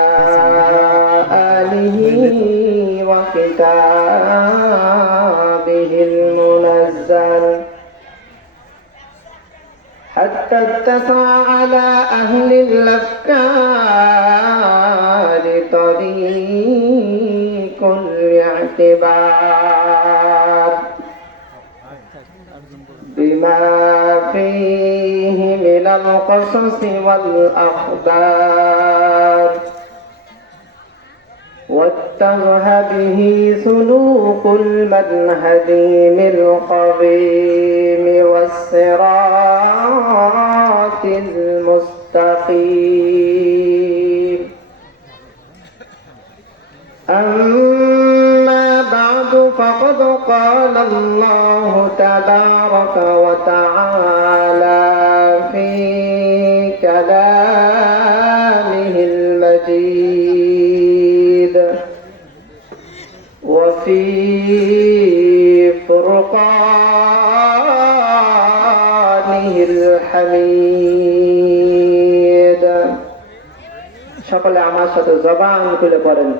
آله وكتابه المنزل حتى اتسع على أهل الأفكار طريق الاعتبار بما فيه من القصص والأخبار واتجه به سلوك المنهديم القويم والصراط المستقيم. أما بعد فقد قال الله تبارك وتعالى في كلامه المجيد وفي فرقانه الحميد. সকলে আমার সাথে জবান খুলে পড়েন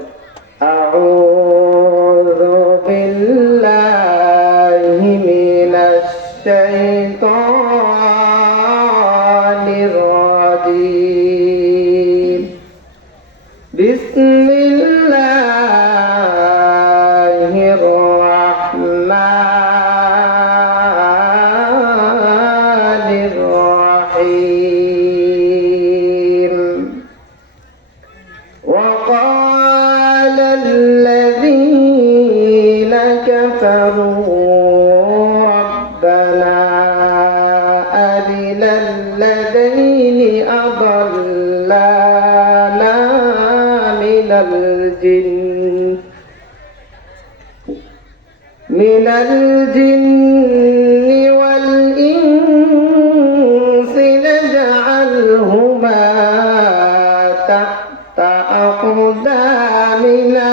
আউযু বিল্লাহি মিনাশ শাইতানির রাজীম বিসমিল্লাহির রাহমানির রাহিম وقال الذين كفروا ربنا أرنا الذين أضلانا من الجن والإنس نجعلهما تحت أقدامنا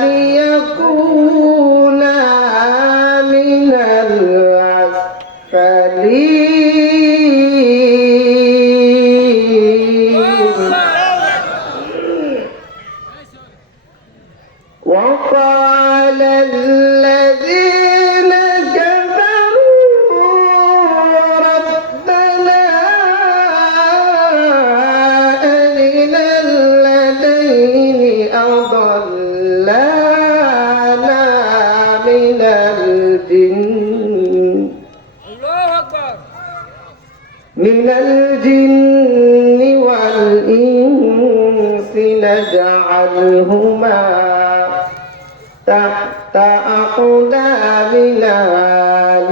ليكونا من الأسفلين. وقال الذين كفروا ربنا أرنا الذين أضلانا من الجن والإنس نجعلهما تحت أقدامنا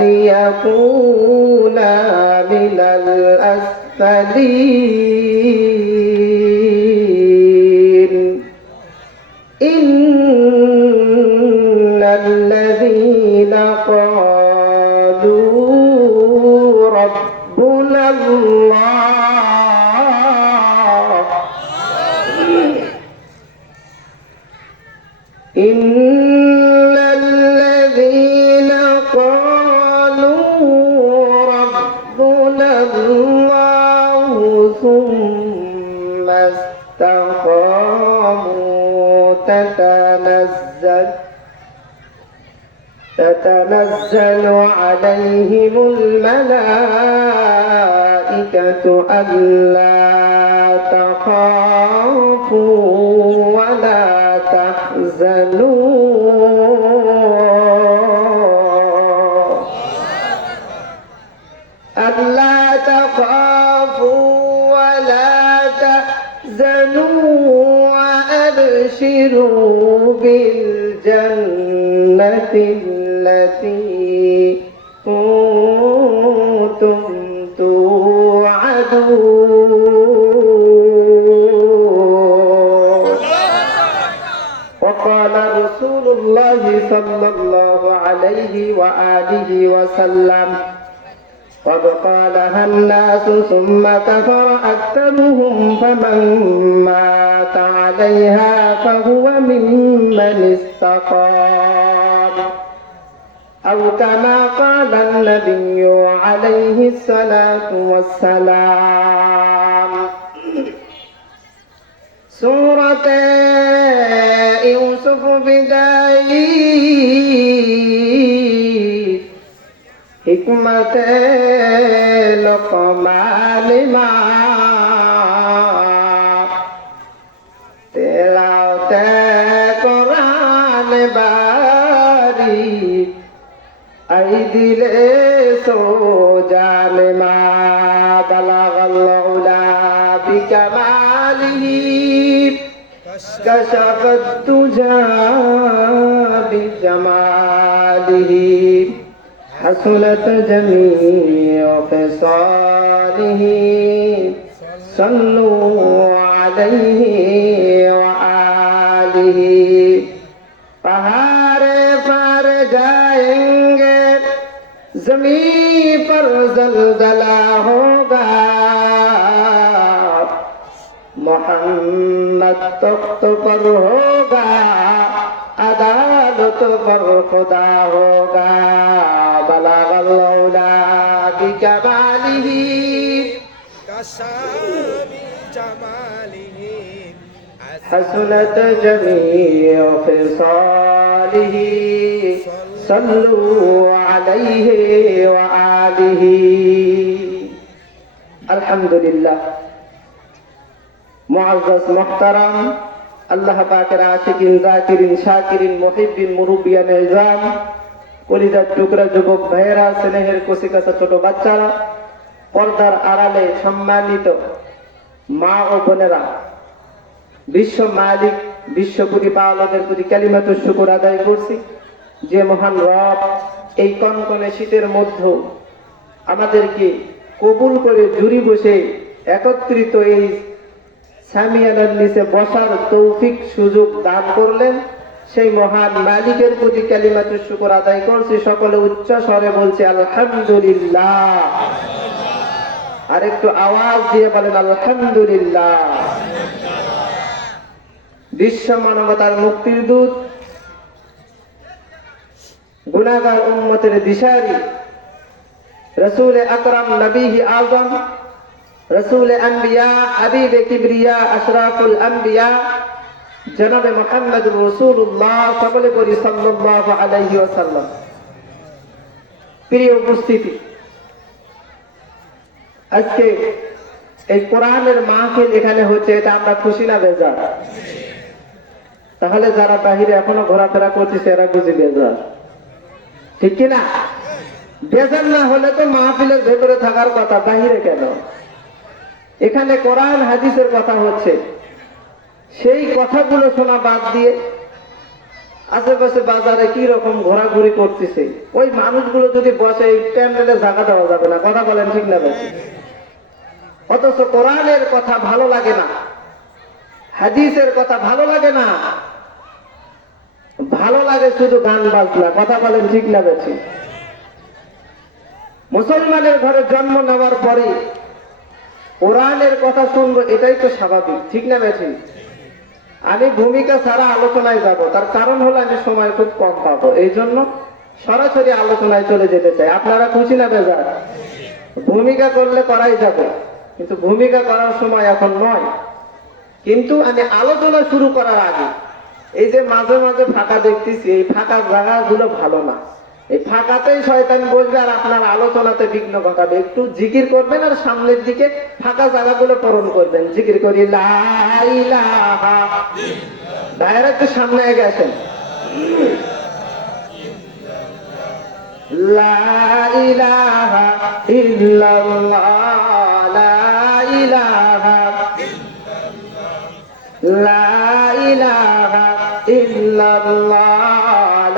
ليكونا من الأسفلين. إن الذين قالوا ربنا الله إن الذين قالوا ربنا الله ثم استقاموا تتنزل عليهم الملائكة ألا تخافوا ولا تحزنوا وأبشروا بالجنة التي كنتم توعدون. وقال رسول الله صلى الله عليه وآله وسلم قد قالها الناس ثم كفر أكثرهم فمن مات عليها فهو ممن استقام أو كما قال النبي عليه الصلاة والسلام سورة يوسف بداية حكمة لقمان ما تلاوة قرآن باري أي دل سو جان ما بلغ العلا بكماله كشف الدجى بجماله حسنت جميع خصاله صلوا عليه وآله पहाड़े पर जाएंगे जमीन पर जलजला होगा मोहम्मद तख्त पर होगा अदालत पर खुदा होगा बलगल औला की कमालिही कशाबी जमालिही हसनत जमीअ खिसालिही सल्लु अलैहि व आलिही अल्हम्दुलिल्लाह मुअज़्ज़ज़ मुहतरम अल्लाह पाकेर आशिकिन जाकिरिन शाकिरिन मुहिब्बिन मुरुब्बियान इज़ाम কলিজার টুকরা যুবক ভাইয়েরা স্নেহের কচিকাঁচা ছোট বাচ্চারা পর্দার আড়ালে সম্মানিত মা ও বোনেরা বিশ্ব মালিক বিশ্ব প্রতিপালকের প্রতি কালিমাতুশ শুকর আদায় করছি যে মহান রব এই কনকনে শীতের মধ্যে আমাদেরকে কবুল করে জুড়ি বসে একত্রিত এই সামিয়ানার নিচে বসার তৌফিক সুযোগ দান করলেন সেই মহান মালিকের প্রতি কালিমাতুশ শুকর আদায় করছি সকলে উচ্চ স্বরে বলছি আলহামদুলিল্লাহ আর একটু আওয়াজ দিয়ে বলেন আলহামদুলিল্লাহ বিশ্ব মানবতার মুক্তির দূত গুনাহগার উম্মতের দিশারি রাসূল আকরাম নবীহি আযম রাসূল আম্বিয়া হাবিবে কিবরিয়া আশরাফুল আম্বিয়া জনাবে মুহাম্মদুর রাসূলুল্লাহ সকলে পড়ি সাল্লাল্লাহু আলাইহি ওয়াসাল্লাম। প্রিয় উপস্থিতি, আজকে এই কোরআনের মাহফিল এখানে হচ্ছে, এটা আমরা খুশি না বেজার? তাহলে যারা বাহিরে এখনো ঘোরাফেরা করতেছে এরা বুঝি বেজার, ঠিক কিনা? বেজার না হলে তো মাহফিলের ভেতরে থাকার কথা, বাহিরে কেন? এখানে কোরআন হাদিসের কথা হচ্ছে, সেই কথাগুলো শোনা বাদ দিয়ে আশেপাশে বাজারে কি রকম ঘোরাঘুরি করতেছে, ওই মানুষগুলো যদি বসে এই প্যান্ডেলে জায়গা দেওয়া যাবে না। কথা বলেন ঠিক না বেশি? অথচ কোরআনের কথা ভালো লাগে না, হাদিসের কথা ভালো লাগে না, ভালো লাগে শুধু গান বাজনা। কথা বলেন ঠিক না বেশি? মুসলমানের ঘরে জন্ম নেওয়ার পরে কোরআনের কথা শুনবো, এটাই তো স্বাভাবিক, ঠিক না বেশি? আমি ভূমিকা ছাড়া আলোচনায় যাব, তার কারণ হলো আমি সময় খুব কম পাবো, এই জন্য সরাসরি আলোচনায় চলে যেতে চাই। আপনারা খুশি না বেজার? ভূমিকা করলে করাই যাবে, কিন্তু ভূমিকা করার সময় এখন নয়। কিন্তু আমি আলোচনা শুরু করার আগে এই যে মাঝে মাঝে ফাঁকা দেখতেছি, এই ফাঁকা জায়গাগুলো ভালো না। এই ফাঁকাতেই শয়তান বসবে আর আপনার আলোচনাতে বিঘ্ন ঘটাবে। একটু জিকির করবেন আর সামনের দিকে ফাঁকা জায়গাগুলো পূরণ করবেন। জিকির করি লা ইলাহা, ভাইয়েরা একটু সামনে এগিয়ে আসেন। লা ইলাহা ইল্লাল্লাহ, লা ইলাহা লা ইলাহা ইল্লাল্লাহ,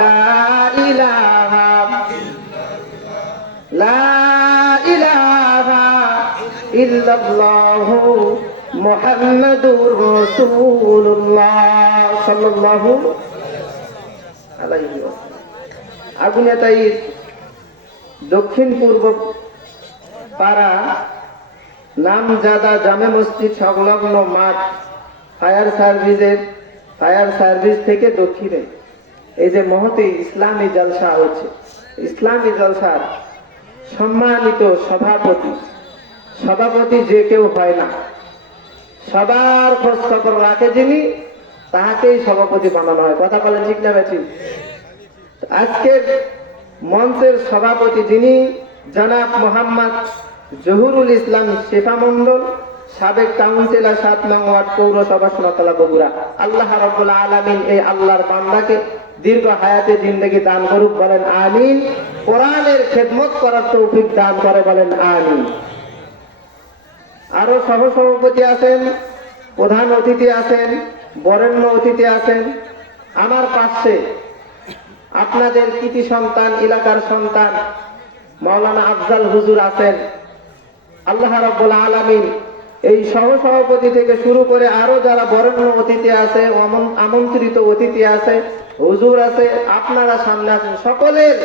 লা ইলাহা লা ইলাহা ইল্লাল্লাহ মুহাম্মাদুর রাসূলুল্লাহ সাল্লাল্লাহু আলাইহি ওয়াসাল্লাম। আগুনেতাই দক্ষিণ পূর্ব পাড়া নামজাদা জামে মসজিদ সংলগ্ন মাঠ ফায়ার সার্ভিস থেকে দক্ষিণে এই যে মহতি ইসলামী জলসা হচ্ছে, ইসলামী জলসার সম্মানিত সভাপতি, সভাপতি যে কেউ হয় না, সবার খোঁজ খবর রাখে যিনি, তাহাকেই সভাপতি বানানো হয়। কথা বলেন ঠিক না বেঠিক? আজকের মঞ্চের সভাপতি যিনি জনাব মোহাম্মদ জহুরুল ইসলাম শেফা মন্ডল, সাবেক কাউন্সিলর ৭ নং ওয়ার্ড পৌরসভা সোনাতলা বগুড়া। আল্লাহ রাব্বুল আলামিন এই আল্লাহর বান্দাকে দীর্ঘ হায়াতে জিন্দেগি দান করুক, বলেন আমিন। কোরআনের খেদমত করার তৌফিক দান করে, বলেন আমিন। আরো সহসভাপতি আছেন, প্রধান অতিথি আছেন, বরেণ্য অতিথি আছেন। আমার পাশে আপনাদের কৃতি সন্তান, এলাকার সন্তান মাওলানা আফজাল হুজুর আছেন। আল্লাহ রাব্বুল আলামিন এই সহসভাপতি থেকে শুরু করে আরো যারা বরেণ্য অতিথি আছে, আমন্ত্রিত অতিথি আছে, হুজুর আছে, আপনারা সামনে আছেন, সকলের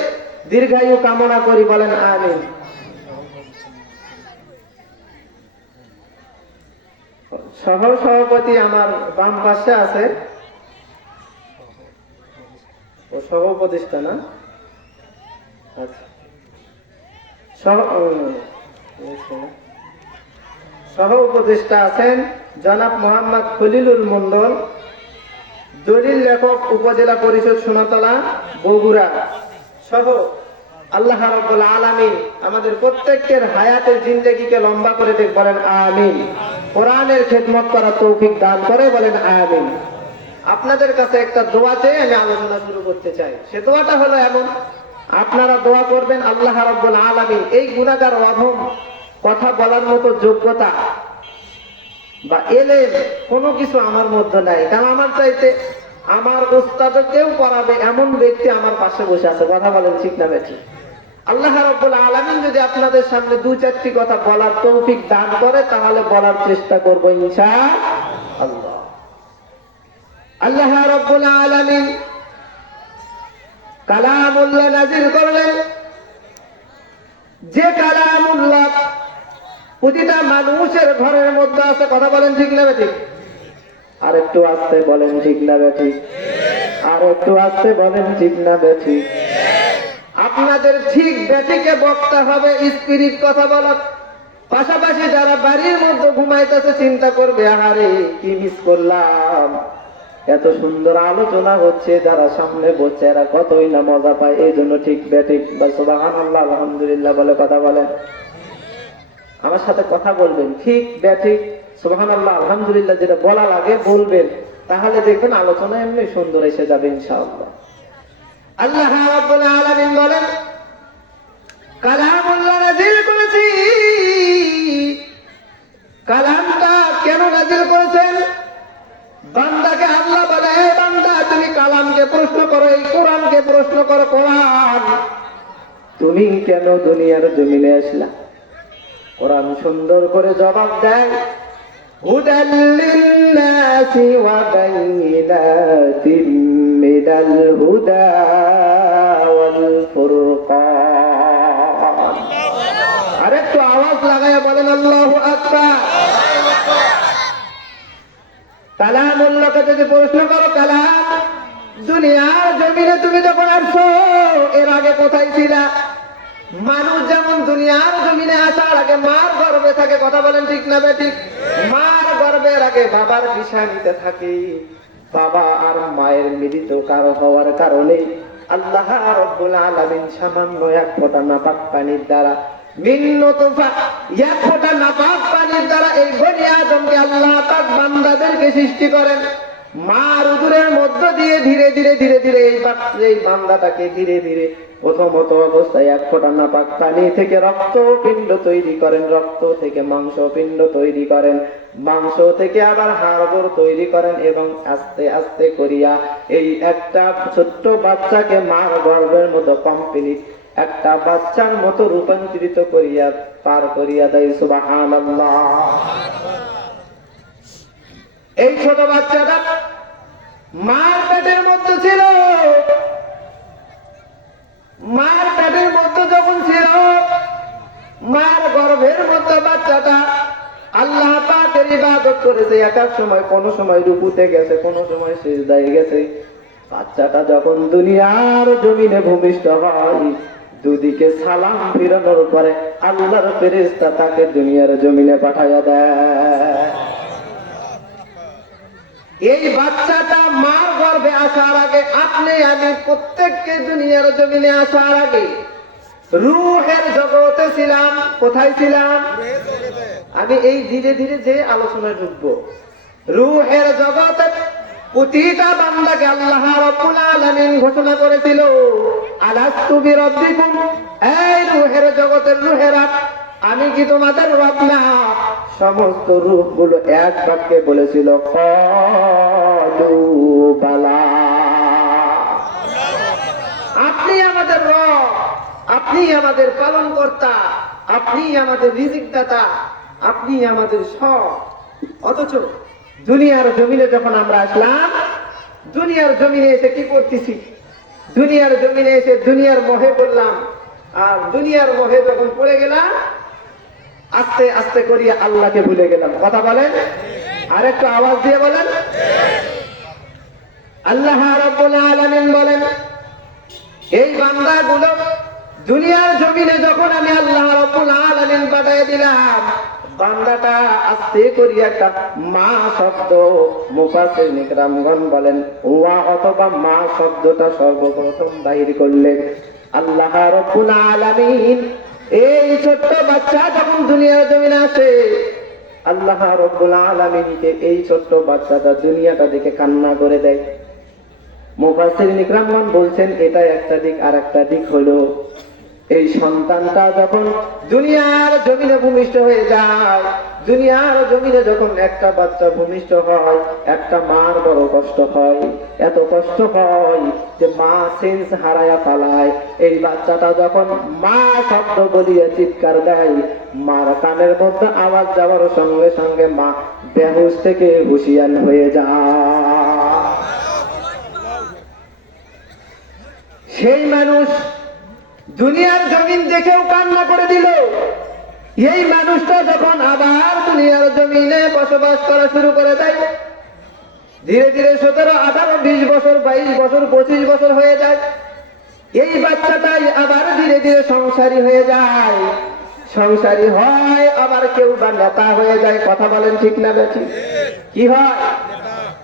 দীর্ঘায়ু কামনা করি, বলেন আমিন। সহ সভাপতি আমার বাম পাশে আছে, ও সহ উপদেষ্টা না? আচ্ছা, সহ উপদেষ্টা আছেন জনাব মোহাম্মদ খলিলুর মন্ডল, দলিল লেখক, উপজেলা পরিষদ সোনাতলা বগুড়া সহ। আল্লাহ রাব্বুল আলামিন আমাদের প্রত্যেকের হায়াতের জিন্দেগিকে লম্বা করে দেখ, বলেন আমিন। কোরআনের খেদমত করার তৌফিক দান করে, বলেন আমিন। আপনাদের কাছে একটা দোয়া চেয়ে আমি আলোচনা শুরু করতে চাই। সে দোয়াটা হলো এমন, আপনারা দোয়া করবেন আল্লাহ রাব্বুল আলামিন এই গুনাহগার অধম কথা বলার মতো যোগ্যতা বা এলেম কোনো কিছু আমার মধ্যে নাই, কারণ আমার চাইতে আমার উস্তাদকেও পড়াবে এমন ব্যক্তি আমার পাশে বসে আছে। কথা বলেন ঠিক না বেঠিক? আল্লাহ রাব্বুল আলামিন যদি আপনাদের সামনে ২-৪টি কথা বলার তৌফিক দান করে, তাহলে বলার চেষ্টা করব ইনশাআল্লাহ। আল্লাহ রাব্বুল আলামিন কালামুল্লাহ নাযিল করলেন, যে কালামুল্লাহ প্রতিটা মানুষের ঘরের মধ্যে আছে। কথা বলেন ঠিক না বেঠিক? আর একটু আস্তে বলেন ঠিক না বেঠিক? আর একটু আস্তে বলেন ঠিক না বেঠিক? আপনাদের ঠিক বেঠিকে বক্তা হবে, স্পিরিট কথা বলার পাশাপাশি যারা বাড়ির মধ্যে ঘুমাইতেছে চিন্তা করবে, আহারে কি মিস করলাম, এত সুন্দর আলোচনা হচ্ছে, যারা সামনে বসছে এরা কতই না মজা পায়। এই জন্য ঠিক বেঠিক বা সুবহানাল্লাহ আলহামদুলিল্লাহ বলে কথা বলেন। আমার সাথে কথা বলবেন, ঠিক বেঠিক সুবহানাল্লাহ আলহামদুলিল্লাহ যেটা বলা লাগে বলবেন, তাহলে দেখবেন আলোচনা এমনি সুন্দর এসে যাবে ইনশাআল্লাহ। আল্লাহ রাব্বুল আলামিন বলেন, কালামুল্লাহ নাযিল করেছি। কালামটা কেন নাযিল করেছেন? বান্দাকে আল্লাহ বলে, হে বান্দা, তুমি কালামকে প্রশ্ন করো, এই কোরআনকে প্রশ্ন করো। কোরআন, তুমি কেন দুনিয়ার জমিনে আসলা? কোরআন সুন্দর করে জবাব দেয়, হুদাল লিন্নাসি ওয়া বাইয়িনাতিম মিনাল হুদা ওয়াল ফুরকান। আরেকটু আওয়াজ লাগায়া বলেন আল্লাহু আকবার। কালামুল্লাহকে যদি প্রশ্ন করো, কালাম, দুনিয়ার জমিনে তুমি যখন আসছো, এর আগে কোথায় ছিলা? মানুষ যেমন দুনিয়ার জমিনে আসার আগে মার গর্ভে থাকে। কথা বলেন ঠিক না বেঠিক? মার গর্ভের আগে বাবার পিছানিতে থাকে। বাবা আর মায়ের মিলিত কারো হওয়ার কারণে আল্লাহ রাব্বুল আলামিন সামান্য এক ফোঁটা নাপাক পানির দ্বারা, এক ফোঁটা নাপাক পানির দ্বারা এই বনি আদমকে আল্লাহ পাক বান্দাদেরকে সৃষ্টি করেন। মার উদরের মধ্য দিয়ে ধীরে ধীরে ধীরে ধীরে এই বান্দাটাকে ধীরে ধীরে প্রথমত অবস্থায় এক ফোঁটা নাপাক পানি থেকে রক্ত পিণ্ড তৈরি করেন, রক্ত থেকে মাংস পিণ্ড তৈরি করেন, মাংস থেকে আবার হাড়গোড় তৈরি করেন, এবং আস্তে আস্তে করিয়া এই একটা ছোট্ট বাচ্চাকে মার গর্ভের মতো কমপ্লিট একটা বাচ্চার মতো রূপান্তরিত করিয়া পার করিয়া দেয়। সুবহানাল্লাহ। এই ছোট বাচ্চাটা মার পেটের মধ্যে ছিল। মার পেটের মধ্যে যখন ছিল, মার গর্ভের মধ্যে বাচ্চাটা আল্লাহ পাকের ইবাদত করেছে। এক এক সময় কোন সময় রুকুতে গেছে, কোন সময় সিজদায় গেছে। বাচ্চাটা যখন দুনিয়ার জমিনে ভূমিষ্ঠ হয়, দুদিকে সালাম ফিরানোর পরে আল্লাহর ফেরেশতা তাকে দুনিয়ার জমিনে পাঠাইয়া দেয়। এই বাচ্চাটা মার গর্ভে আসার আগে, আপনি আমি প্রত্যেককে দুনিয়ার জমিনে আসার আগে রূহের জগতে ছিলাম। কোথায় ছিলাম? আমি এই ধীরে ধীরে যে আলোচনায় ঢুকবো, রূহের জগতে প্রতিটা বান্দাকে আল্লাহ রাব্বুল আলামিন ঘোষণা করেছিল, আলাস্তু বিরাব্বিকুম, এই রূহের জগতের রূহেরা, আমি কি তোমাদের রব না? সমস্ত রূহগুলো এক বাক্যে বলেছিল, ক্বালু বালা। আপনি আমাদের রব, আপনি আমাদের পালন কর্তা, আপনি আমাদের রিজিক দাতা, আপনি আমাদের সব। অথচ দুনিয়ার জমিনে যখন আমরা আসলাম, দুনিয়ার জমিনে এসে কি করতেছি? দুনিয়ার জমিনে এসে দুনিয়ার মোহে পড়লাম। আর দুনিয়ার মোহে যখন পড়ে গেলাম, আস্তে আস্তে করিয়া আল্লাহকে ভুলে গেলাম। কথা বলেন, আর একটু আওয়াজ দিয়ে বলেন। আল্লাহ রাব্বুল আলামিন বলেন, এই বান্দাগুলো দুনিয়ার জমিনে যখন আমি আল্লাহ রাব্বুল আলামিন পাঠিয়ে দিলাম, বান্দাটা আস্তে করিয়া একটা মা শব্দ, মুফাসসিরিন ইকরামগণ বলেন ওয়া অথবা মা শব্দটা সর্বপ্রথম বাহির করলেন। আল্লাহ রাব্বুল আলামিন এই ছোট্ট বাচ্চা যখন দুনিয়ার জমিনে আসে, আল্লাহ রাব্বুল আলামিনকে এই ছোট্ট বাচ্চাটা দুনিয়াটা দেখে কান্না করে দেয়। মুফাসসিরিন ইকরামগণ বলছেন এটা একটা দিক। আর একটা দিক হলো, এই সন্তানটা যখন দুনিয়ার জমিনে ভূমিষ্ঠ হয়ে যায়, দুনিয়ার জমিনে যখন একটা বাচ্চা ভূমিষ্ঠ হয়, একটা মার বড় কষ্ট হয়। এত কষ্ট হয় যে মা সেন্স হারায়া পালায়। এই বাচ্চাটা যখন মা শব্দ বলিয়া চিৎকার দেয়, মার কানের মধ্যে আওয়াজ যাওয়ার সঙ্গে সঙ্গে মা বেহুশ থেকে হুঁশিয়ার হয়ে যায়। সেই মানুষ দুনিয়ার জমিন দেখেও কান্না করে দিল। এই মানুষটা যখন আবার দুনিয়ার জমিনে বসবাস করা শুরু করে দেয়, ধীরে ধীরে 17, 18, 20 বছর, 22 বছর, 25 বছর হয়ে যায়। এই বাচ্চাটাই আবার ধীরে ধীরে সংসারী হয়ে যায়। সংসারী হয়, আবার কেউ বা নেতা হয়ে যায়। কথা বলেন ঠিক না বেঠিক? কি হয়?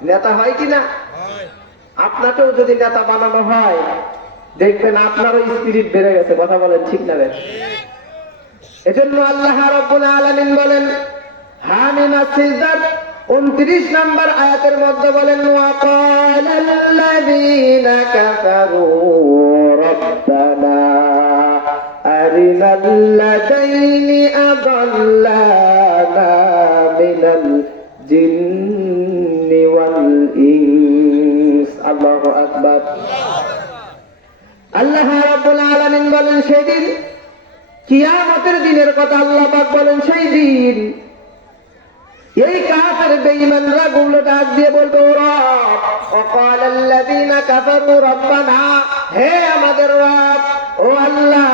নেতা হয় কি না? আপনাকেও যদি নেতা বানানো হয়, দেখবেন আপনারও স্পিরিট বেড়ে গেছে। কথা বলেন ঠিক না বেঠিক? এজন্য আল্লাহ রাব্বুল আলামিন বলেন, হামিম আস-সিজদার 29 নম্বর আয়াতের মধ্যে বলেন, ওয়া ক্বালাল্লাযীনা কাফারু রাব্বানা আরিনাল্লাযাইনি আযাল্লানা মিনাল জিন্নি ওয়াল ইনস। আল্লাহু আকবার। আল্লাহ রাব্বুল আলামিন বলেন, সেদিন কিয়ামতের দিনের কথা আল্লাহ পাক বলেন, সেই দিন এই কাফের বেঈমানরা গুলো ডাক দিয়ে বলতো, রব, ওয়াকালাল্লাযীনা কাফারু রাব্বানা, হে আমাদের রব, ও আল্লাহ,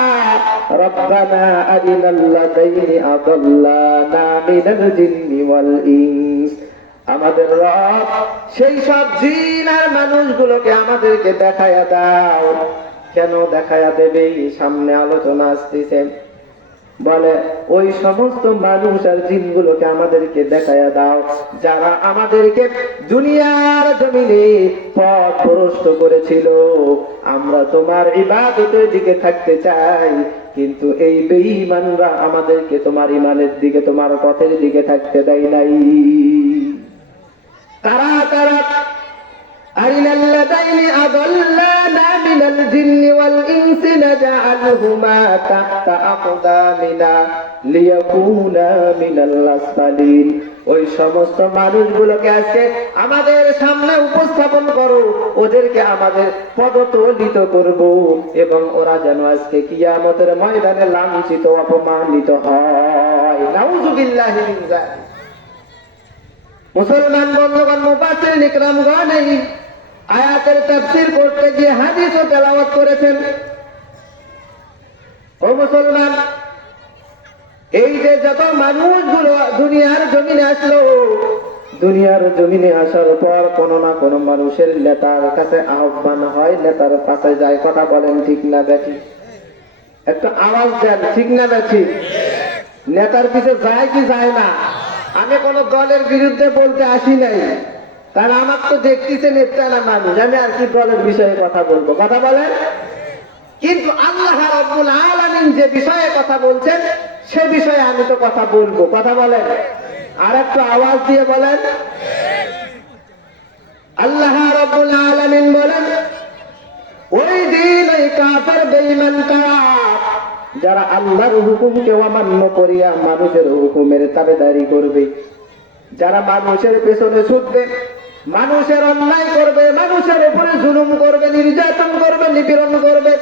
রাব্বানা আরিনাল্লাযাইনি আযাল্লানা মিনাল জিন্নি ওয়াল ইনস, আমাদের রব, সেই সব জিন আর মানুষগুলোকে আমাদেরকে দেখায়া দাও। কেন দেখায়া দেবে? সামনে আলোচনা আসতেছে। বলে, ওই সমস্ত মানুষ আর জিনগুলোকে আমাদেরকে দেখায়া দাও যারা আমাদেরকে দুনিয়ার জমিনে পথ ভ্রষ্ট করেছিল। আমরা তোমার ইবাদতের দিকে থাকতে চাই, কিন্তু এই বেঈমানরা আমাদেরকে তোমার ইমানের দিকে, তোমার পথের দিকে থাকতে দেয় নাই। তারা আরিনাল্লাযাইনি আযাল্লানা মিনাল জিন্নি ওয়াল ইনসি নাজআলহুমা তাহতা আকদামিনা লিয়াকুনা মিনাল আসফালিন। ওই সমস্ত মানুষগুলোকে আজকে আমাদের সামনে উপস্থাপন করো, ওদেরকে আমাদের পদতলিত করব, এবং ওরা যেন আজকে কিয়ামতের ময়দানে লাঞ্ছিত, অপমানিত হয়। নাউযুবিল্লাহি মিন যালিক। মুসলমান বন্ধুগণ, মুফাসসিরিন ইকরামগণ এই আয়াতের তাফসীর করতে গিয়ে হাদিসও তেলাওয়াত করেছেন। ও মুসলমান, এই যে যত মানুষগুলো দুনিয়ার জমিনে আসলো, দুনিয়ার জমিনে আসার পর কোনো না কোনো মানুষের নেতার কাছে আহ্বান হয়, নেতার কাছে যায়। কথা বলেন ঠিক না বেঠিক? একটু আওয়াজ দেন, ঠিক না ঠিক? নেতার পিছে যায় কি যায় না? আমি কোন দলের বিরুদ্ধে বলতে আসি নাই, কারণ আমার তো দেখতেছে নেতা না মানুষ, আমি আর কি দলের বিষয়ে কথা বলবো? কথা বলেন। কিন্তু আল্লাহ রাব্বুল আলামিন যে বিষয়ে কথা বলছেন সে বিষয়ে আমি তো কথা বলবো। কথা বলেন, আর একটু আওয়াজ দিয়ে বলেন। আল্লাহ রাব্বুল আলামিন বলেন, ওই দিন ওই কাফের বেঈমান কারা, যারা আল্লাহর হুকুমকে অমান্য করিয়া মানুষের হুকুমের তাবেদারি করবে, যারা মানুষের পেছনে ছুটবে, মানুষের অন্যায় করবে, মানুষের উপরে জুলুম করবে, নির্যাতন করবে, নিপীড়ন করবে,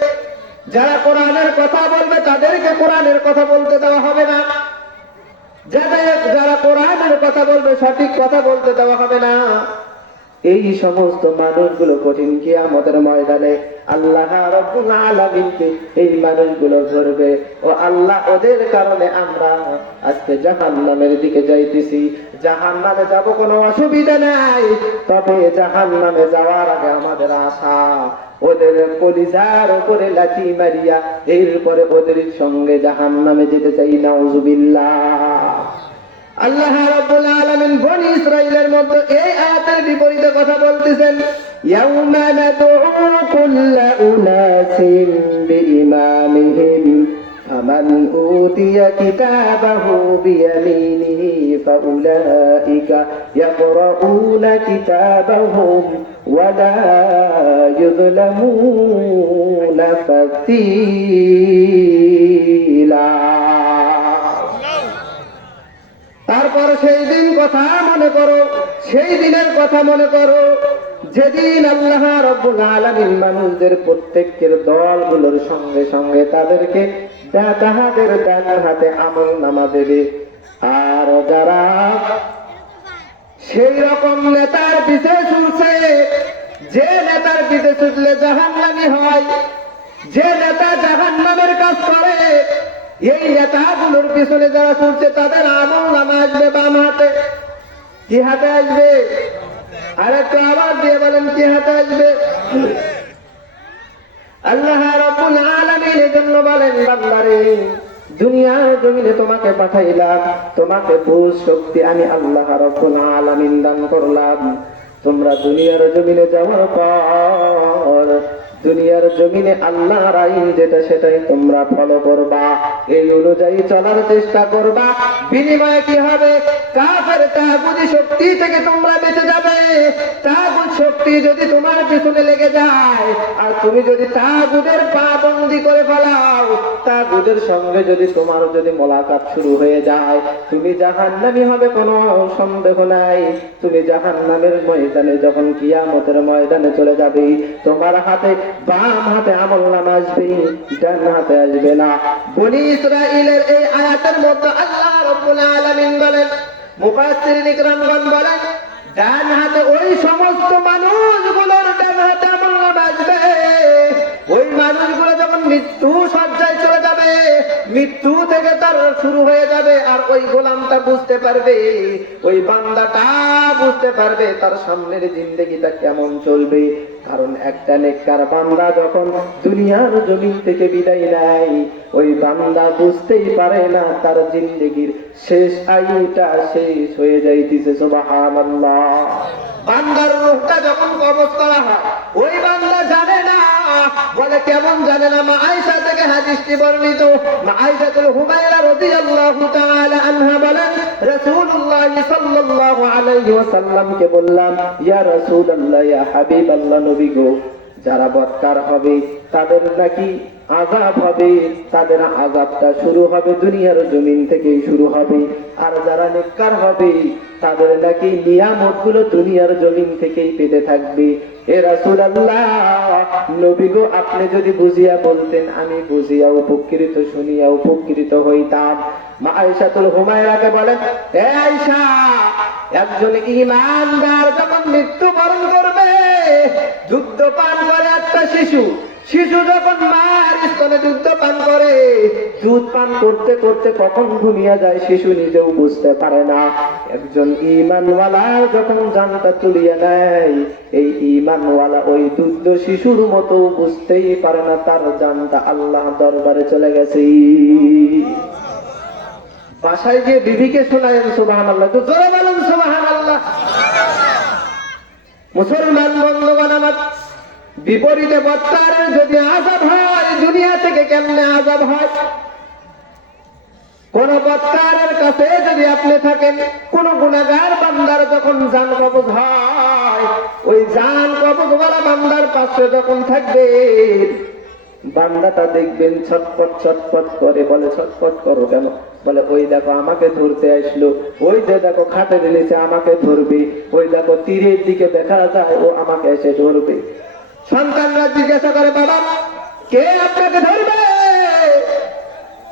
যারা কোরআনের কথা বলবে তাদেরকে কোরআনের কথা বলতে দেওয়া হবে না, যারা কোরআনের কথা বলবে সঠিক কথা বলতে দেওয়া হবে না, এই সমস্ত মানুষগুলো কঠিন কিয়ামতের ময়দানে আল্লাহ রাব্বুল আলামিনকে এই মানুষগুলো ধরবে। ও আল্লাহ, ওদের কারণে আমরা আজকে জাহান্নামের দিকে যাইতেছি। জাহান্নামে যাব কোনো অসুবিধা নাই, তবে জাহান্নামে যাওয়ার আগে আমাদের আশা ওদের কলিজার উপরে লাঠি মারিয়া এরপরে ওদের সঙ্গে জাহান্নামে যেতে চাই। নাউজুবিল্লাহ। আল্লাহ রাব্বুল আলামিন বনি ইসরাঈলের মধ্যে এই আয়াতের বিপরীতে কথা বলতেছেন, ইয়াউমা নাদউ কুল্লা উনাসিন বিইমামিহিম ফামান উতিয়া কিতাবাহু বিয়ামিনিহি ফাউলাইকা ইয়াকরাউনা কিতাবাহুম ওয়া লা ইউযলামুনা ফাতিলা। তারপর সেই দিন কথা মনে করো, সেই দিনের কথা মনে করো যেদিন আল্লাহ রাব্বুল আলামিন মানুষদের প্রত্যেকের দলগুলোর সঙ্গে সঙ্গে তাদেরকে তাহাদের ডান হাতে আমলনামা দেবে। আর যারা সেই রকম নেতার পিছে ছুটছে, যে নেতার পিছে ছুটলে জাহান্নামী হয়, যে নেতা জাহান্নামের কাজ করে, এই নেতাগুলোর পিছনে যারা চলছে তাদের আমলনামা আসবে বাম হাতে। কি হাতে আসবে? আর একটু আওয়াজ দিয়ে বলেন, কি হাতে আসবে? আল্লাহ রাব্বুল আলামিন এজন্য বলেন, বান্দারে দুনিয়ার জমিনে তোমাকে পাঠাইলাম, তোমাকে বুঝ শক্তি আমি আল্লাহ রাব্বুল আলামিন দান করলাম। তোমরা দুনিয়ার জমিনে যাওয়ার পর দুনিয়ার জমিনে আল্লাহর আইন যেটা সেটাই তোমরা ফলো করবা, এই অনুযায়ী চলার চেষ্টা করবা। বিনিময়ে কি হবে? কাফের তাগুতি শক্তি থেকে তোমরা বেঁচে যাবে। তাগুত শক্তি যদি তোমার পিছনে লেগে যায় আর তুমি যদি তাগুতের পা বন্দি করে ফেলাও, তাগুতের সঙ্গে যদি তোমার যদি মোলাকাত শুরু হয়ে যায়, তুমি জাহান্নামী হবে, কোনো সন্দেহ নাই। তুমি জাহান্নামের ময়দানে যখন কিয়ামতের ময়দানে চলে যাবে, তোমার হাতে বাম হাতে আমলনামা আসবে, ডান হাতে আসবে না। বনি ইসরাঈলের এই আয়াতের মধ্যে আল্লাহ রাব্বুল আলামিন বলেন, মুফাসসিরিন ইকরামগণ বলেন, ডান হাতে ওই সমস্ত মানুষগুলোর ডান হাতে আমলনামা আসবে। ওই মানুষগুলো যখন মৃত্যু সজ্জায় চলে যাবে, মৃত্যু থেকে তার শুরু হয়ে যাবে, আর ওই গোলামটা বুঝতে পারবে, ওই বান্দাটা বুঝতে পারবে তার সামনের জিন্দেগিটা কেমন চলবে। কারণ একটা নেককার বান্দা যখন দুনিয়ার জমিন থেকে বিদায় নেয়, ওই বান্দা বুঝতেই পারে না তার জিন্দেগির শেষ আয়ুটা শেষ হয়ে যাইতেছে। সুবহানাল্লাহ। বান্দার রূহটা যখন কবজ করা হয়, ওই বান্দা জানে না। বলে কেমন জানে না? মা আয়েশা থেকে হাদিসটি বর্ণিত। মা আয়েশাতুল হুমায়রা রাদিয়াল্লাহু তাআলা আনহা বলেন, রাসূলুল্লাহ সাল্লাল্লাহু আলাইহি ওয়াসাল্লামকে বললাম, ইয়া রাসূলুল্লাহ, ইয়া হাবিবাল্লাহ, নবী গো, যারা বদকার হবে তাদের নাকি আযাব হবে, তাদের আযাবটা শুরু হবে দুনিয়ার জমিন থেকেই শুরু হবে। আর যারা নেককার হবে তাদের নাকি নিয়ামতগুলো দুনিয়ার জমিন থেকেই পেতে থাকবে। এ রাসূলুল্লাহ, নবী গো, আপনি যদি বুঝিয়া বলতেন আমি বুঝিয়া উপকৃত, শুনিয়া উপকৃত হইতাম। মা আয়েশাতুল হুমায়রাকে বলেন, হে আয়েশা, একজন ঈমানদার যখন মৃত্যুবরণ করবে, দুগ্ধ পান করে একটা শিশু, শিশু যখন মার স্তনে দুধ পান করে, দুধ পান করতে করতে কখন ঘুমিয়ে যায় শিশু নিজেও বুঝতে পারে না। একজন ঈমানওয়ালা যখন জানটা তুলিয়ে নেয়, এই ঈমানওয়ালা ওই দুধ শিশুর মতো বুঝতেই পারে না তার জানটা আল্লাহ দরবারে চলে গেছে। বাসায় গিয়ে বিবিকে শোনায়েন সুবহানাল্লাহ, তো জোরে বলেন সুবহানাল্লাহ। মুসলমান বন্ধুগণ আমার, বিপরীতে বৎকারের যদি আযাব হয়, দুনিয়া থেকে কেমনে আযাব হয়? কোন বৎকারের কাছে যদি আপনি থাকেন, কোন গুনাহগার বান্দার যখন জান কবজ হয়, ওই জান কবজওয়ালা বান্দার পাশে যখন থাকবে, বান্দাটা দেখবেন ছটপট ছটপট করে। বলে ছটপট করো কেন? বলে ওই দেখো আমাকে ধরতে আসলো, ওই যে দেখো খাটের নিচে আমাকে ধরবে, ওই দেখো তীরের দিকে দেখা যায় ও আমাকে এসে ধরবে। সন্তানরা জিজ্ঞাসা করে, বাবা কে আপনাকে ধরবে?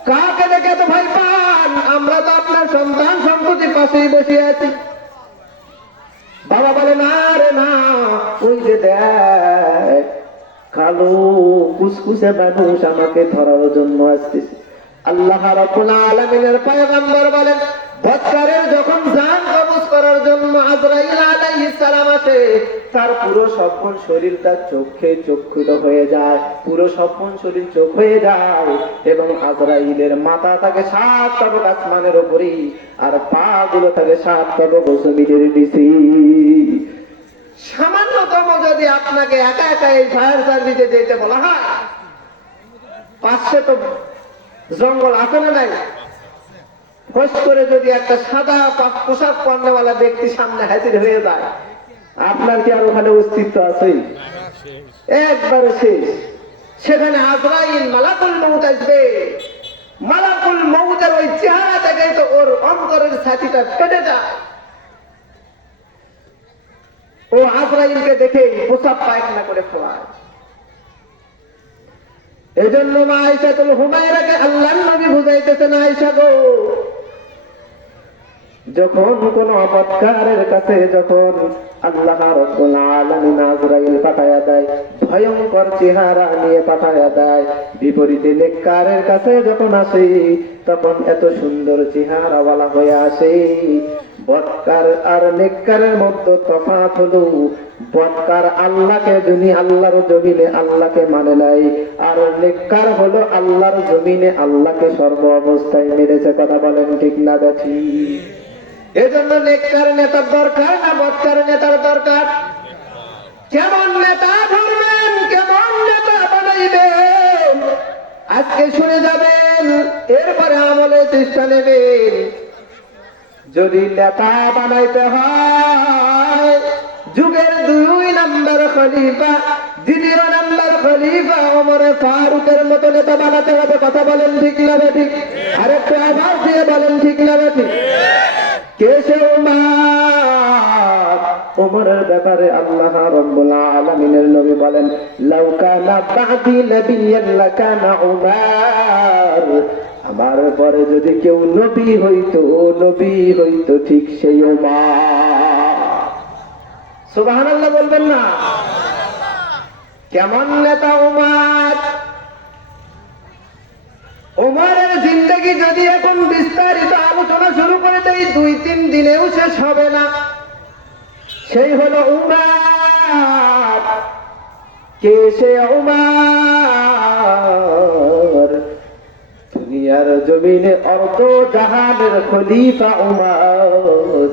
কাকে দেখে তো ভয় পান? আমরা তো আপনার সন্তান সম্পত্তি পাশেই বসে আছি। বাবা বলে, না রে না, ওই যে দেখ কালো কুসকুসে মানুষ আমাকে ধরার জন্য আসতেছে। আল্লাহ রাব্বুল আলামিনের পয়গম্বর বলেন, বৎকারের যখন জান কবজ করার জন্য আজরাইল আলাইহিস সালাম আসে, তার পুরো সম্পূর্ণ শরীরটা চোখে চক্ষুত হয়ে যায়, পুরো সম্পূর্ণ শরীর চোখ হয়ে যায়, এবং আজরাইলের মাথা থাকে 7 তাবক আসমানের উপরে, আর পা গুলো থাকে 7 তাবক জমিনের নিচে। সামান্যতম যদি আপনাকে একা একা এই ফায়ার সার্ভিসে যেতে বলা হয়, পাশে তো জঙ্গল আছে না নাই, খোঁজ করে যদি একটা সাদা পোশাক পরনেওয়ালা ব্যক্তি সামনে হাজির হয়ে যায়, আপনার কি আর ওখানে অস্তিত্ব আছে? একবারে শেষ। সেখানে আজরাইল মালাকুল মউত আসবে। মালাকুল মউতের ওই চেহারা থেকে তো ওর অন্তরের ছাতিটা ফেটে যায়। ও আজরাইলকে দেখে প্রসাব পায়খানা করে ফেলায়। এজন্য মা আয়েশাতুল হুমায়রাকে আল্লাহর নবী বুঝাইতেছেন, আয়েশা গো, যখন কোন বৎকারের কাছে যখন আল্লাহ রাব্বুল আলামিন আজরাইল পাঠায়া দেয়, ভয়ঙ্কর চেহারা নিয়ে পাঠায়া দেয়, বিপরীতে নেককারের কাছে যখন আসে তখন এত সুন্দর চেহারাওয়ালা হয়ে আসে। বৎকার আর নেককারের মধ্যে তফাৎ হলো, বৎকার আল্লাহকে আল্লাহর জমিনে আল্লাহকে মানে নাই, আর নেককার হলো আল্লাহর জমিনে আল্লাহকে সর্ব অবস্থায় মেনেছে। কথা বলেন ঠিক না ঠিক? এজন্য নেককার নেতার দরকার না বৎকার নেতার দরকার? কেমন নেতা ধরবেন, কেমন নেতা বানাইবেন, আজকে শুনে যাবেন, এরপরে আমলে চেষ্টা নেবেন। যদি নেতা বানাইতে হয়, যুগের 2 নম্বর খলিফা, 2 নম্বর খলিফা ওমরে ফারুকের মতো নেতা বানাতে হবে। কথা বলেন ঠিক না ঠিক? আরেকটু আভাস দিয়ে বলেন ঠিক না ঠিক? কে সে উমর? উমরের ব্যাপারে আল্লাহ রাব্বুল আলামিনের নবী বলেন, লাউ কানা বাদি নাবিয়্যান লাকানা উমর, আমার পরে যদি কেউ নবী হইতো ঠিক সেই উমর। সুবহানাল্লাহ বলবেন না? কেমন নেতা উমর! উমরের জিন্দেগি যদি এখন বিস্তারিত আলোচনা শুরু করে দেই, 2-3 দিনেও শেষ হবে না। সেই হলো উমর। কে সে উমর? দুনিয়ার জমিনে অর্ধ জাহানের খলিফা উমর।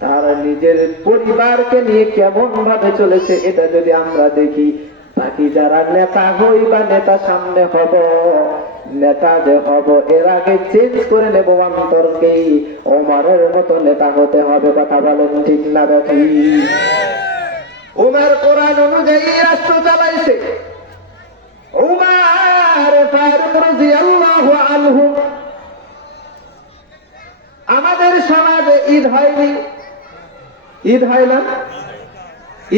তার নিজের পরিবারকে নিয়ে কেমন ভাবে চলেছে এটা যদি আমরা দেখি, বাকি যারা নেতা হই বা নেতা সামনে হব, নেতা যে হব এর আগে চেঞ্জ করে নেব অন্তরকে, ওমরের মতো নেতা হতে হবে। কথা বলেন ঠিক না বেঠি? উমর কোরআন অনুযায়ী রাষ্ট্র চালাইছে। উমর ফারুক রাদিয়াল্লাহু আনহু। আমাদের সমাজে ঈদ হয়নি, ঈদ হয় না?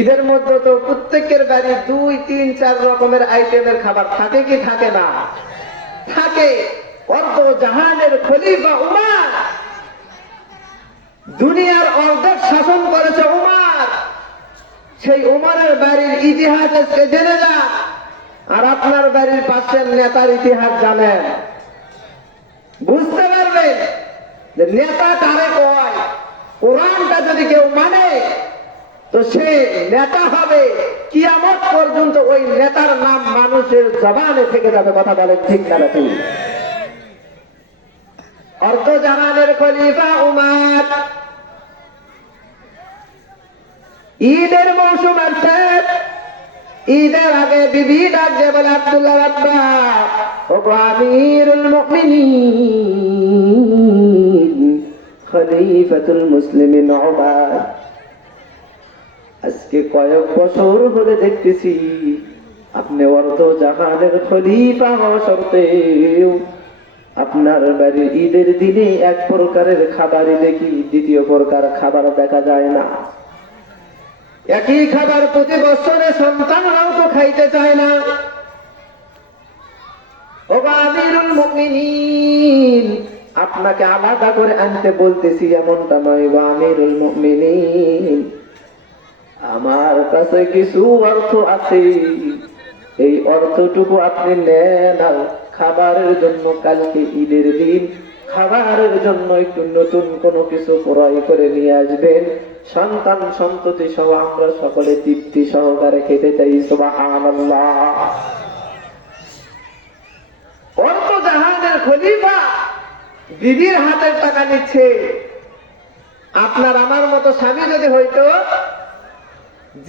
ঈদের মধ্যে তো প্রত্যেকের বাড়ি 2-3-4 রকমের আইটেমের খাবার থাকে কি থাকে না? থাকে। অর্ধ জাহানের খলিফা উমর, দুনিয়ার অর্ধেক শাসন করেছে উমর। সেই উমরের বাড়ির ইতিহাস আজকে জেনে যান। আর আপনার বাড়ির পাশের নেতার ইতিহাস জানেন, বুঝতে পারবেন যে নেতা কারে কয়। কোরআনটা যদি কেউ মানে তো সে নেতা হবে, কিয়ামত পর্যন্ত ওই নেতার নাম মানুষের জবানে থেকে যাবে। কথা বলেন ঠিক না ঠিক? অর্ধ জাহানের খলিফা উমার, ঈদের মৌসুম আসছে, ঈদের আগে বিবি ডাক দিয়ে বলে, আব্দুল্লাহ আব্বা, ও গো আমিরুল মুমিনিন খলিফাতুল মুসলিমিন উমার, আজকে কয়েক বছর হলে দেখতেছি আপনি অর্ধ জাহানের খলিফা হওয়া সত্ত্বেও আপনার বাড়ির ঈদের দিনে এক প্রকারের খাবারই দেখি, দ্বিতীয় প্রকার খাবার দেখা যায় না। একই খাবার প্রতি বছরে সন্তানরাও তো খাইতে চায় না। ও আমিরুল মুমিনিন, আপনাকে আলাদা করে আনতে বলতেছি এমনটা নয়। গো আমিরুল মুমিনিন, আমার কাছে কিছু অর্থ আছে, এই অর্থটুকু আপনি নেন আর খাবারের জন্য কালকে ঈদের দিন খাবারের জন্য একটু নতুন কোনো কিছু ক্রয় করে নিয়ে আসবেন। সন্তান সন্ততি সহ আমরা সকলে তৃপ্তি সহকারে খেতে চাই। সুবহানাল্লাহ। অর্থ জাহানের খলিফা বিবির হাতের টাকা নিচ্ছে। আপনার আমার মতো স্বামী যদি হইতো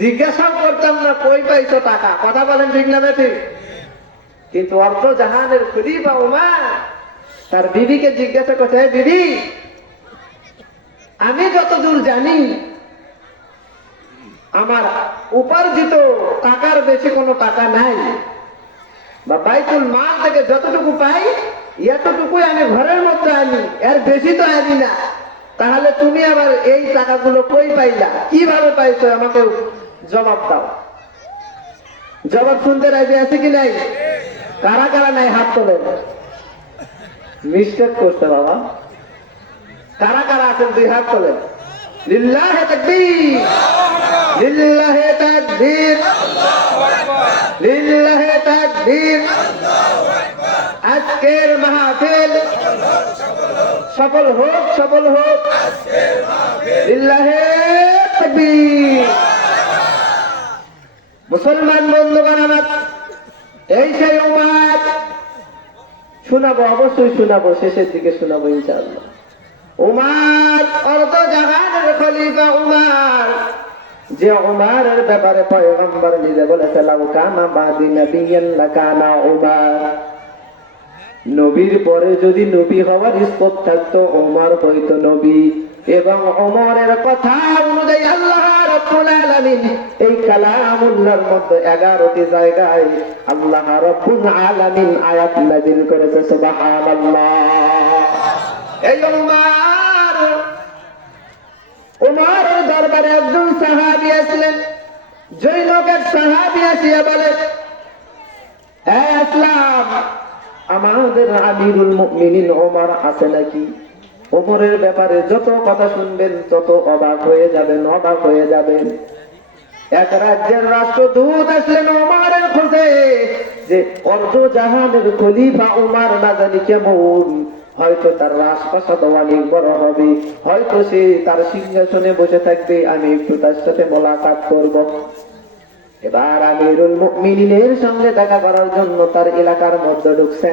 জিজ্ঞাসা করতাম না কই পাইছো টাকা। কথা বলেন ঠিক না ঠিক? কিন্তু অর্ধ জাহানের খলিফা উমার তার বিবিকে জিজ্ঞাসা করছে, বিবি, আমি যতদূর জানি আমার উপার্জিত টাকার বেশি কোনো টাকা নাই, বা বাইতুল মাল থেকে যতটুকু পাই এতটুকুই আমি ঘরের মধ্যে আনি, এর বেশি তো আনি না। তাহলে তুমি আবার এই টাকাগুলো কই পাইলা, কিভাবে পাইছো, আমাকে জবাব দাও। জবাব শুনতে রাজি আছে কি নাই? কারা কারা নাই হাত তোলেন। মিস্টেক করছে বাবা। কারা কারা আছেন দুই হাত তোলেন। লিল্লাহে তাকবীর, লিল্লাহে তাকবীর, লিল্লাহে তাকবীর। আজকের মাহফিল সফল হোক, সফল হোক। লিল্লাহে তাকবীর। মুসলমান বন্ধুগণ আমার, এই সেই উমার, শোনাবো, অবশ্যই শোনাবো, শেষের দিকে শোনাবো ইনশাআল্লাহ। উমার অর্ধ জাহানের খলিফা উমার, যে উমারের ব্যাপারে পয়গম্বর নিজে বলেছে, লাউ কানা বাদি নাবিয়্যান লাকানা উমার, নবীর পরে যদি নবী হওয়ার স্কোপ থাকতো উমর হইতো নবী। এবং উমরের কথা অনুযায়ী আল্লাহ রাব্বুল আলামিন এই কালামুল্লাহর মধ্যে 11টি জায়গায় আল্লাহ রাব্বুল আলামিন আয়াত নাযিল করেছে। সুবহানাল্লাহ। এই উমরের দরবারে একজন সাহাবী আসলেন। যেই লোকের সাহাবী আসিয়া বলে, হে ইসলাম, আমাদের আমিরুল মুমিনিন ওমর আছে নাকি? ওমরের ব্যাপারে যত কথা শুনবেন তত অবাক হয়ে যাবেন, অবাক হয়ে যাবেন। এক রাজ্যের রাষ্ট্রদূত আসলেন ওমরের খোঁজে, যে অর্ধ জাহানের খলিফা ওমর না জানি কেমন, হয়তো তার রাজপ্রাসাদ অনেক বড় হবে, হয়তো সে তার সিংহাসনে বসে থাকবে, আমি একটু তার সাথে মোলাকাত করব। এবার আমিরুল মুমিনিনের সঙ্গে দেখা করার জন্য তার এলাকার মধ্যে ঢুকছে।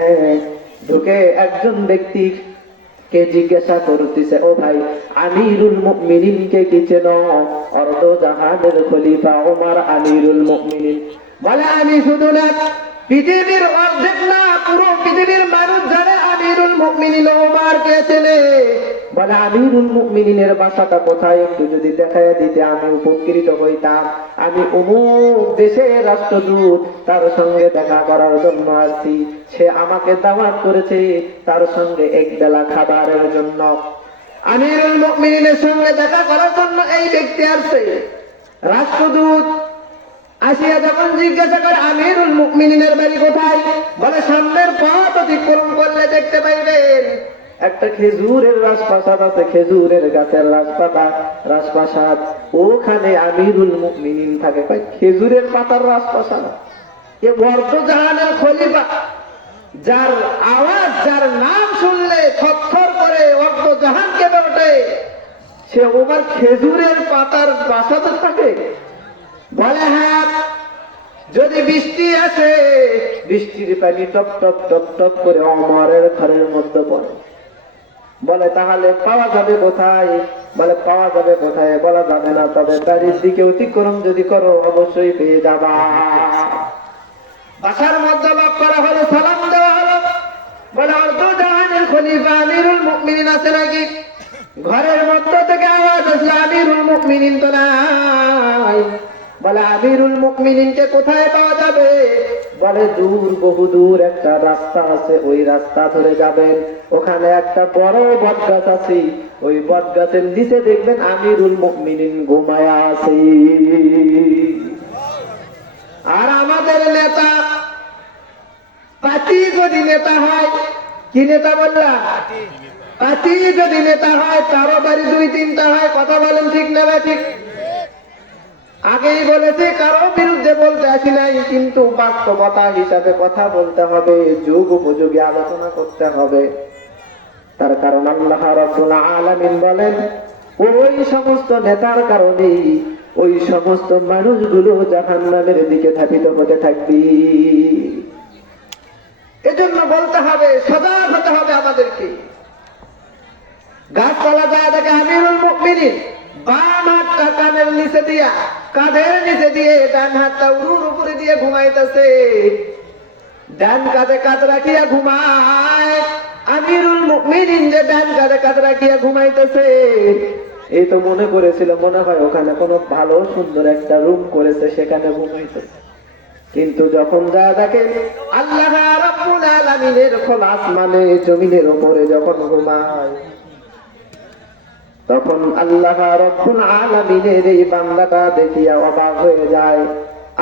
ঢুকে একজন ব্যক্তিকে জিজ্ঞাসা করতেছে, ও ভাই, আমিরুল মুমিনিনকে কি চেনো? অর্ধ জাহানের খলিফা ওমর আমিরুল মুমিনিন। বলে, আমি শুধু না, পৃথিবীর অর্ধেক না পুরো পৃথিবীর মানুষ জানে আমিরুল মুমিনিন ওমর কে চেনে। বলে, আমিরুল মুমিনিনের বাসাটা কোথায় একটু যদি দেখাইয়া দিতে আমি উপকৃত হইতাম। আমি অমুক দেশের রাষ্ট্রদূত, তার সঙ্গে দেখা করার জন্য আসছি। সে আমাকে দাওয়াত করেছে তার সঙ্গে এক বেলা খাবারের জন্য। আমিরুল মুমিনিনের সঙ্গে দেখা করার জন্য এই ব্যক্তি আসছে। রাষ্ট্রদূত আসিয়া যখন জিজ্ঞাসা করে, আমিরুল মুমিনিনের বাড়ি কোথায়? বলে, সামনের পথ অতিক্রম করলে দেখতে পাইবেন একটা খেজুরের রাজপ্রাসাদ আছে, খেজুরের গাছের রাজপ্রাসাদ, ওখানে আমিরুল মুমিনিন থাকে। খেজুরের পাতার রাজপ্রাসাদ, এ অর্ধ জাহানের খলিফা, যার আওয়াজ, যার নাম শুনলে থরথর করে অর্ধ জাহান কেঁপে ওঠে, সে ওমর খেজুরের পাতার বাসাতে থাকে। বলে হ্যাঁ, যদি বৃষ্টি আসে, বৃষ্টির পানি টপ টপ টপ টপ করে ওমরের ঘরের মধ্যে পড়ে। বলে তাহলে পাওয়া যাবে কোথায়? বলে পাওয়া যাবে কোথায় বলা যাবে না, তবে বাড়ির দিকে অতিক্রম যদি করো অবশ্যই পেয়ে যাবা। বাসার মধ্যে লক করা হলো, সালাম দেওয়া হলো। বলে অর্ধ জাহানের খলিফা আমিরুল মুমিনিন আছে নাকি? ঘরের মধ্য থেকে আওয়াজ আসলো, আমিরুল মুমিনিন তো নাই। বলে আমিরুল মুমিনিনকে কোথায় পাওয়া যাবে? বলে দূর, বহু দূর একটা রাস্তা আছে, ওই রাস্তা ধরে যাবেন, ওখানে একটা বড় বট গাছ আছে, ওই বট গাছের নিচে দেখবেন আমিরুল মুমিনিন ঘুমায়া আছে। আর আমাদের নেতা পাতি যদি নেতা হয়, কি নেতা বললা? পাতি যদি নেতা হয়, তারও বাড়ি দুই তিনটা হয়। কথা বলেন ঠিক না ঠিক? আগেই বলেছে, কারো বিরুদ্ধে বলতে আসি নাই, কিন্তু বাস্তবতা হিসাবে কথা বলতে হবে, যুগ উপযোগী আলোচনা করতে হবে। তার কারণ আল্লাহ রাব্বুল আলামিন বলেন, ওই সমস্ত নেতার কারণেই ওই সমস্ত মানুষগুলো জাহান্নামের দিকে ধাবিত হতে থাকবে। এজন্য বলতে হবে, সজাগ হতে হবে আমাদেরকে। গাছপালা যায় দেখে আমিরুল মুমিনিন বাম হাতটা কানের নিচে দিয়া, কাঁধের নিচে দিয়ে, ডান হাতটা উরুর উপরে দিয়ে ঘুমাইতেছে। ডান কাঁধে কাঁধ রাখিয়া ঘুমায়। আমিরুল মুমিনিন যে ডান কাঁধে কাঁধ রাখিয়া ঘুমাইতেছে, এই তো মনে করেছিল মনে হয় ওখানে কোনো ভালো সুন্দর একটা রুম করেছে, সেখানে ঘুমাইতেছে। কিন্তু যখন যা দেখে আল্লাহ রাব্বুল আলামিনের খোলা আসমানে জমিনের উপরে যখন ঘুমায়, তখন আল্লাহ রাব্বুল আলামিনের এই বান্দাটা দেখিয়া অবাক হয়ে যায়।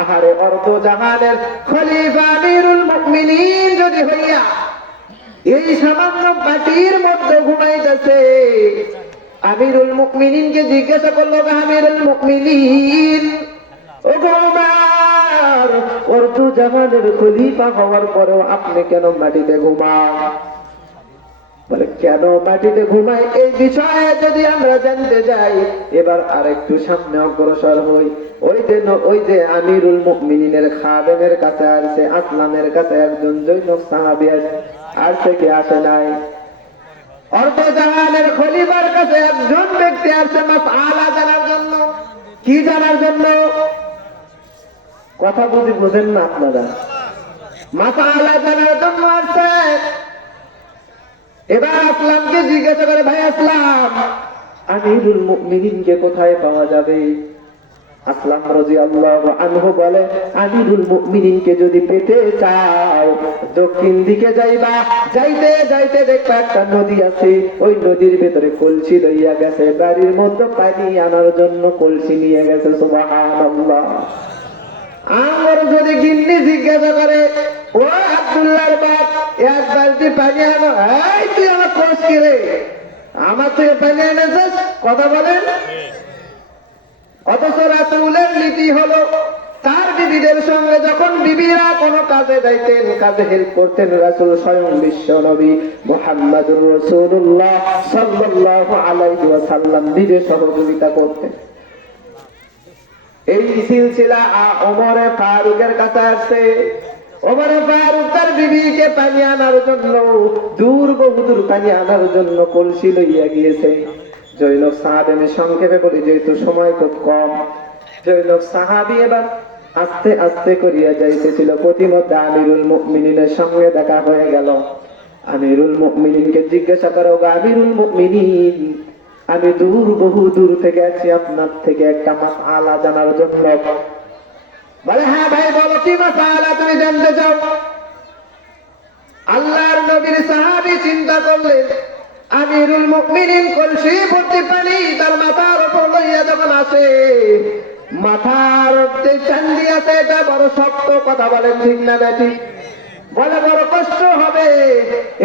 আহারে, অর্ধ জাহানের খলিফা আমিরুল মুমিনিন যদি হইয়া এই সামান্য বাটির মধ্যে ঘুমাইতেছে, আমিরুল মুমিনিনকে জিজ্ঞাসা করলো, আমিরুল মুমিনিন, ও ওমর, অর্ধ জাহানের খলিফা হওয়ার পরেও আপনি কেন মাটিতে ঘুমান? বলে কেন মাটিতে ঘুমাই, এই বিষয়ে যদি আমরা জানতে যাই, এবার আরেকটু সামনে অগ্রসর হই। ওই যে আমিরুল মুমিনিনের খাদেমের কাছে আসছে, আসলামের কাছে একজন জৈনক সাহাবী আসছে কি আসে নাই? অর্ধ জাহানের খলিফার কাছে একজন ব্যক্তি আসছে মাসআলা জানার জন্য। কি জানার জন্য? কথা বুঝেন না আপনারা? মাসআলা জানার জন্য আসছে। এবার আসলামকে জিজ্ঞাসা করে, ভাই আসলাম, আমিরুল মুমিনিনকে কোথায় পাওয়া যাবে? আসলাম রাদিয়াল্লাহু আনহু বলে, আমিরুল মুমিনিনকে যদি পেতে চাও, দক্ষিণ দিকে যাইবা, যাইতে যাইতে দেখবা একটা নদী আছে, ওই নদীর ভেতরে কলসি লইয়া গেছে, বাড়ির মধ্যে পানি আনার জন্য কলসি নিয়ে গেছে। সুবহানাল্লাহ। আমার যদি গিন্নি জিজ্ঞাসা করে, ও আব্দুল্লাহর বাপ, এক বালতি পানি আনো। এই তুই আমার কোষ কি রে, আমার তুই পানি এনেছিস? কথা বলেন। অথচ রাসূলের নীতি হলো, তার বিবিদের সঙ্গে যখন বিবিরা কোনো কাজে যাইতেন, কাজে হেল্প করতেন, রাসূল স্বয়ং বিশ্ব নবী মুহাম্মদুর রাসূলুল্লাহ সাল্লাল্লাহু আলাইহি ওয়াসাল্লাম নিজে সহযোগিতা করতেন। এই সিলসিলা ওমরে ফারুকের কাছে আসছে। ওমরে ফারুক তার বিবিকে পানি আনার জন্য বহুদূর পানি আনার জন্য কলসি লইয়া গিয়েছে। জৈনব সাহাবী, আমি সংক্ষেপে বলি যেহেতু সময় খুব কম, জৈনব সাহাবী এবার আস্তে আস্তে করিয়া যাইতেছিল। প্রতিমধ্যে আমিরুল মুমিনিনের সঙ্গে দেখা হয়ে গেল। আমিরুল মুমিনিনকে জিজ্ঞাসা করো, আমিরুল মুমিনিন, আমি বহু দূর থেকে আছি আপনার থেকে একটা মাসআলা জানার জন্য। বলে হ্যাঁ ভাই বলো, কি মাসআলা তুমি জানতে চাও? আল্লাহর নবীর সাহাবী চিন্তা করলেন, আমিরুল মুমিনিন কলসি ভর্তি পানি তার মাথার উপর লইয়া যখন আসে, মাথার যে চান্দি আছে এটা বড় শক্ত। কথা বলেন ঠিক না বেটি? বলে বড় কষ্ট হবে।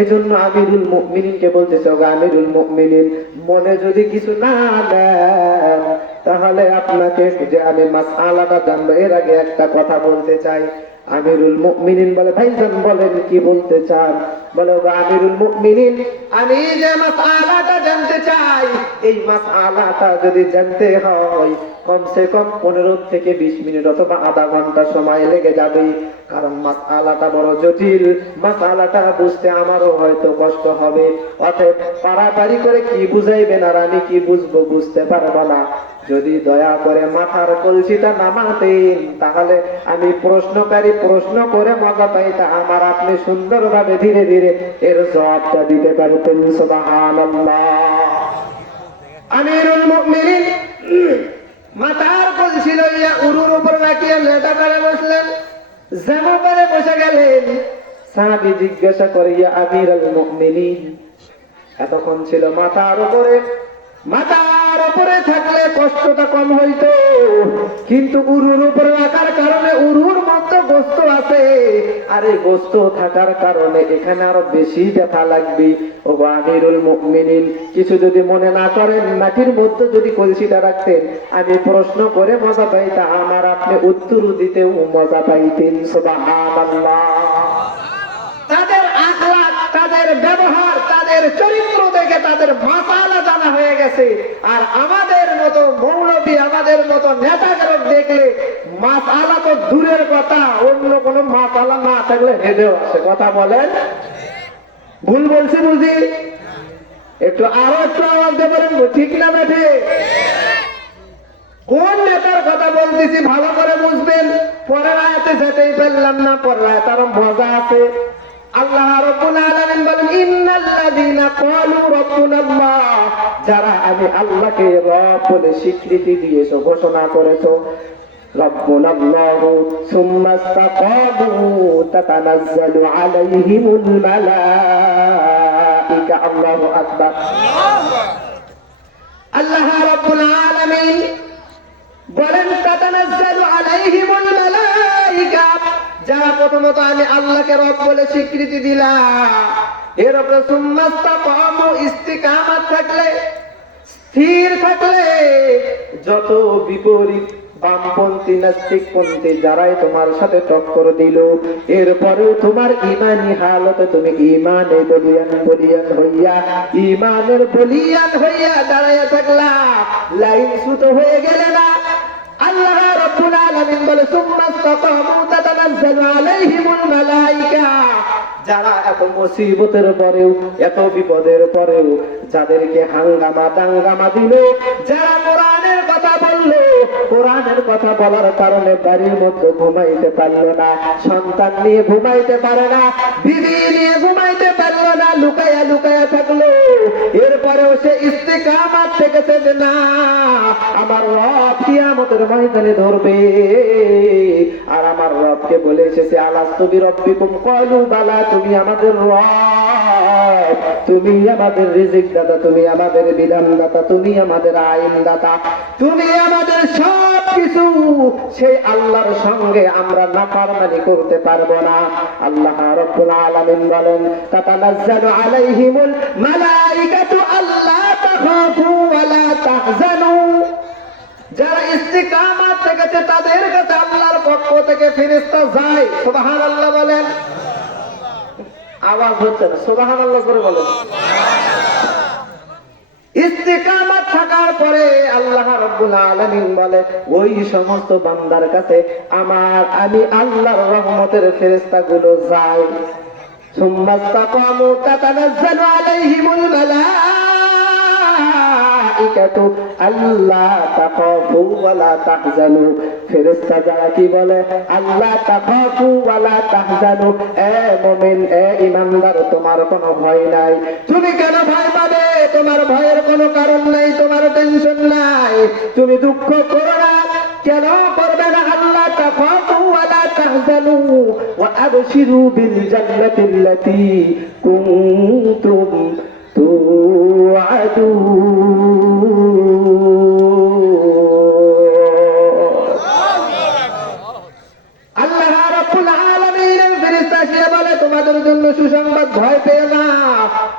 এজন্য আমিরুল মুমিনিনকে বলতেছে, আমিরুল মুমিনিন, মনে যদি কিছু না দেন, তাহলে আপনাকে যে আমি মাসআলাটা জানবো, এর আগে একটা কথা বলতে চাই। আমিরুল মুমিনিন বলে, ভাইজান বলেন কি বলতে চান? বলে, ওগো আমিরুল মুমিনিন, আমি যে মাসআলাটা জানতে চাই, এই মাসআলাটা যদি জানতে হয় কমসে কম 15 থেকে 20 মিনিট অথবা আধা ঘন্টা সময় লেগে যাবে। কারণ মাসআলাটা বড় জটিল, মাসআলাটা বুঝতে আমারও হয়তো কষ্ট হবে। অতএব পারাপারি করে কি বুঝাইবেন আর আমি কি বুঝবো, বুঝতে পারবো না। যদি দয়া করে মাথার কলসিটা নামাতেন, তাহলে আমি প্রশ্নকারী প্রশ্ন করে মজা পাইতাম, আমার আপনি সুন্দরভাবে ধীরে ধীরে এর জবাবটা দিতে পারতেন। সুবহানাল্লাহ। আমিরুল মুমিনিন মাথার কলসি লইয়া উরুর উপর রাখিয়া লেটা করে বসলেন, জামা পরে বসে গেলেন। সাহাবী জিজ্ঞাসা করিয়া, আমিরুল মুমিনিন, এতক্ষণ ছিল মাথার উপরে, মাথার উপরে থাকলে কষ্টটা কম হইতো, কিন্তু উরুর উপরে রাখার কারণে উরুর মধ্যে গোস্ত আছে, আর এই গোস্ত থাকার কারণে এখানে আরো বেশি ব্যথা লাগবে। ও আমিরুল মুমিনিন, কিছু যদি মনে না করেন, মাটির মধ্যে যদি কলসিটা রাখতেন, আমি প্রশ্ন করে মজা পাইতাম, আমার আপনি উত্তর দিতেও মজা পাইতেন। সুবহানাল্লাহ। তাদের আখলাক, তাদের ব্যবহার, তাদের চরিত্র দেখে তাদের মাসালা জানা হয়ে গেছে। আর আমাদের মতো মৌলবী, আমাদের মতো নেতাগরক দেখলে মাসালা তো দূরের কথা, অন্য কোনো মাসালা না থাকলে হেদেও আসে। কথা বলেন, ভুল বলছি বুঝি? একটু আরো একটু আওয়াজ দিয়ে বলেন, ঠিক না বেঠে? কোন নেতার কথা বলতেছি ভালো করে বুঝবেন। পরের আয়াতে যেতেই পারলাম না, পরের আয়াতে আরো মজা আছে। আল্লাহ রাব্বুল আলামিন বলেন, ইন্নাল্লাযীনা ক্বালু রাব্বুনাল্লাহ, যারা আমি আল্লাহকে রব বলে স্বীকৃতি দিয়েছো, ঘোষণা করেছো, রাব্বুনাল্লাহু সুম্মা ইসতাকামু তাতানাজ্জালু আলাইহিমুল মালায়েকা। আল্লাহু আকবার। আল্লাহ রাব্বুল আলামিন বলেন, তাতানাজ্জালু আলাইহিমুল মালায়েকা, যারা প্রথমত আমি আল্লাহকে রব বলে স্বীকৃতি দিলাম, এর উপরে সুম্মা ইসতাকামু, ইস্তিকামাত থাকলে, স্থির থাকলে, যত বিপরীত বামপন্থী নাস্তিকপন্থী যারাই তোমার সাথে টক্কর দিল, এরপরেও তোমার ইমানি হালতে তুমি ইমানে বলিয়ান হইয়া, ইমানের বলিয়ান হইয়া দাঁড়াইয়া থাকলা, লাইন সুতো হয়ে গেলে না। আল্লাহ রাব্বুল আলামিন বলে, সুম্মা ইসতাকামু তাতানাজ্জালু আলাইহিমুল মালায়েকা, যারা এত মুসিবতের পরেও, এত বিপদের পরেও যাদেরকে হাঙ্গামা দাঙ্গামা দিল, যারা কোরআনের কথা বললো, কোরআনের কথা বলার কারণে বাড়ির মধ্যে ঘুমাইতে পারলো না, সন্তান নিয়ে ঘুমাইতে পারে না, বিবি নিয়ে ঘুমাইতে পারলো না, লুকায়া লুকায়া থাকলো, এরপরেও সে ইস্তিকামাত থেকেছে যে না, আমার রব কিয়ামতের ময়দানে ধরবে। আর আমার রবকে বলে এসেছে, আলাস্তু বিরব্বিকুম, ক্বালু বালা, তুমি আমাদের রব, তুমি আমাদের রিজিক দাতা, তুমি আমাদের বিধান দাতা, তুমি আমাদের আইন দাতা, তুমি আমাদের সব কিছু। সেই আল্লাহর সঙ্গে আমরা নাফরমানি করতে পারবো না। আল্লাহ রাব্বুল আলামিন বলেন, তাতানাজ্জালু আলাইহিমুল মালায়েকাতু আল্লা তাখাফু ওয়া লা তাহজানু, যারা ইস্তিকামাত থেকেছে তাদের কাছে আল্লাহর পক্ষ থেকে ফেরেশতা যায়। সুবহানাল্লাহ বলেন। আওয়াজ হচ্ছে না, সুবহানাল্লাহ করে বলেন। ইস্তিকামাত থাকার পরে আল্লাহ রাব্বুল আলামিন বলে, ওই সমস্ত বান্দার কাছে আমি আল্লাহর রহমতের ফেরেশতাগুলো যায়। সুম্মা ইসতাকামু তাতানাজ্জালু আলাইহিমুল মালায়েকাতু আল্লা তাখাফু ওয়া লা তাহজানু, ফেরেশতা যারা কি বলে, আল্লাহ তাখাফু ওয়া লা তাহজানু, এ মুমিন, এ ঈমানদার, তোমার কোনো ভয় নাই। তুমি কেন ভয় পাবে? তোমার ভয়ের কোনো কারণ নাই, তোমার টেনশন নাই, তুমি দুঃখ করো না। কেন করবে না? আল্লাহ তাখাফু ওয়া লা তাহজানু ওয়া আবশিরু বিল জান্নাতিল্লাতী কুনতুম তোমাদের জন্য সুসংবাদ, ভয় পেও না,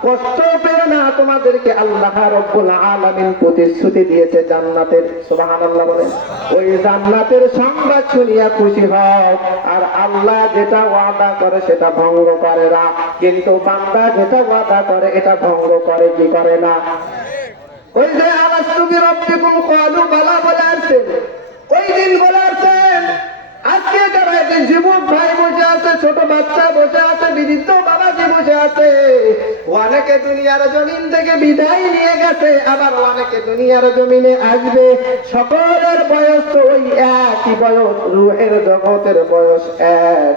কষ্ট পেও না, তোমাদেরকে আল্লাহ রাব্বুল আলামিন প্রতিশ্রুতি দিয়েছে জান্নাতের, সুবহানাল্লাহ বলেন। ওই জান্নাতের সংবাদ শুনিয়া খুশি হও। আর আল্লাহ যেটা ওয়াদা করে সেটা ভঙ্গ করে না, কিন্তু বান্দা যেটা ওয়াদা করে এটা ভঙ্গ করে কি করে না? ওই যে আলাস্তু বিরাব্বিকুম ক্বালু বালা বলে আসছেন, ওই দিন বলে আসছেন। আজকে যারা এই যুবক ভাই বসে আছে, ছোট বাচ্চা বসে আছে, বৃদ্ধ বাবাজি বসে আছে, অনেকে দুনিয়ার জমিন থেকে বিদায় নিয়ে গেছে, আবার অনেকে দুনিয়ার জমিনে আসবে। সকলের বয়স তো ওই একই বয়স, রূহের জগতের বয়স এক।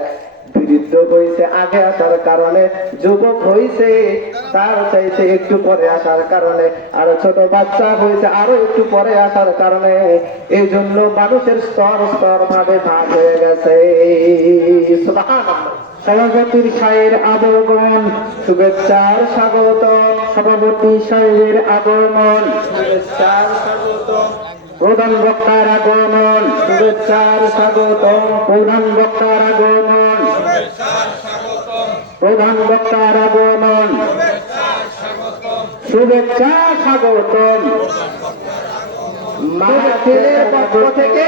বৃদ্ধ হয়েছে আগে আসার কারণে, যুবক হয়েছে তার চাইতে একটু পরে আসার কারণে, আর ছোট বাচ্চা হয়েছে আরো একটু পরে আসার কারণে। এই জন্য মানুষের স্তর স্তর ভাবে ভাগ হয়ে গেছে। সুবহানাল্লাহ। সভাপতির সাহের আগমন, শুভেচ্ছার স্বাগত। সভাপতি সাহেবের আগমন, শুভেচ্ছার স্বাগত। প্রধান বক্তার আগমন, শুভেচ্ছার স্বাগত। প্রধান বক্তার আগমন, প্রধান বক্তার আগমন, শুভেচ্ছা স্বাগতম। মাহফিলের পক্ষ থেকে,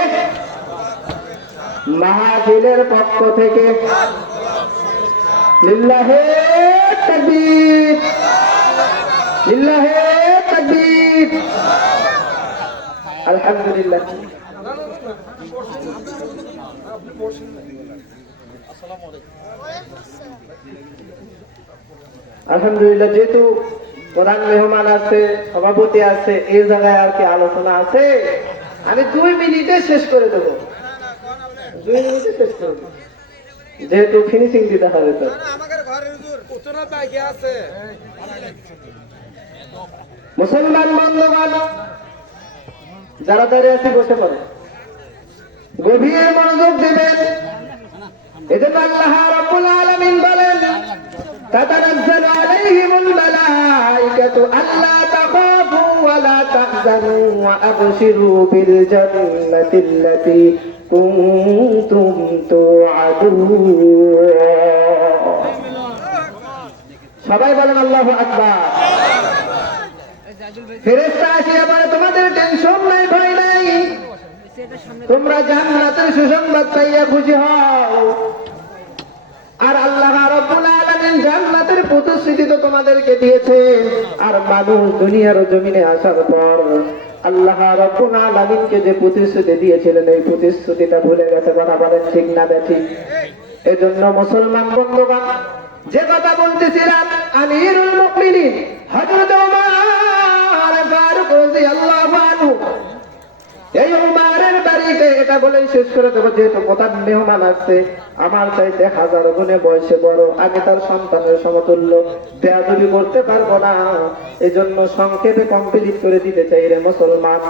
মাহফিলের পক্ষ থেকে লিল্লাহে তাকবীর, লিল্লাহে তাকবীর। আলহামদুলিল্লাহ। আলহামদুলিল্লাহ, যেহেতু প্রধান মেহমান আছে, সভাপতি আছে, এই জায়গায় আর কি আলোচনা আছে, আমি 2 মিনিটে শেষ করে দেবো। 2 মিনিটে শেষ করে দেবো, যেহেতু ফিনিশিং দিতে হবে। তো মুসলমান বন্ধুগণ যারা দাঁড়িয়ে আছে বসে পড়ে, গভীর মনোযোগ দিবেন। এজন্য আল্লাহ রাব্বুল আলামিন বলেন, তাতানাজ্জালু আলাইহিমুল মালাইকাতু আল্লা তাখাফু ওয়া লা তাহজানু ওয়া আবশিরু বিল জান্নাতিল্লাতী কুনতুম তুআদুন। সবাই বলেন আল্লাহু আকবার। ফেরেশতা আসিয়া বলে, তোমাদের টেনশন নাই, ভয় নাই, তোমরা জান্নাতের সুসংবাদ পাইয়া খুশি হও। আর আল্লাহ রাব্বুল আলামিন জান্নাতের প্রতিশ্রুতি তো তোমাদেরকে দিয়েছে। আর মানুষ দুনিয়ার জমিনে আসার পর আল্লাহ রাব্বুল আলামিনকে যে প্রতিশ্রুতি দিয়েছিলেন, এই প্রতিশ্রুতিটা ভুলে গেছে। কথা বলেন ঠিক না বেঠিক? এজন্য মুসলমান বন্ধুগণ, যে কথা বলতেছিলাম, আমিরুল মুমিনিন হযরত ওমর ফারুক রাদিয়াল্লাহু আনহু, এই উমারের বাড়িতে এটা বলেই শেষ করে দেবো, যেহেতু প্রধান মেহমান আসছে, আমার চাইতে 1000 গুণে বয়সে বড়, আমি তার সন্তানের সমতুল্য, বেয়াদবি করতে পারবো না। এজন্য সংক্ষেপে কমপ্লিট করে দিতে চাই রে মুসলমান।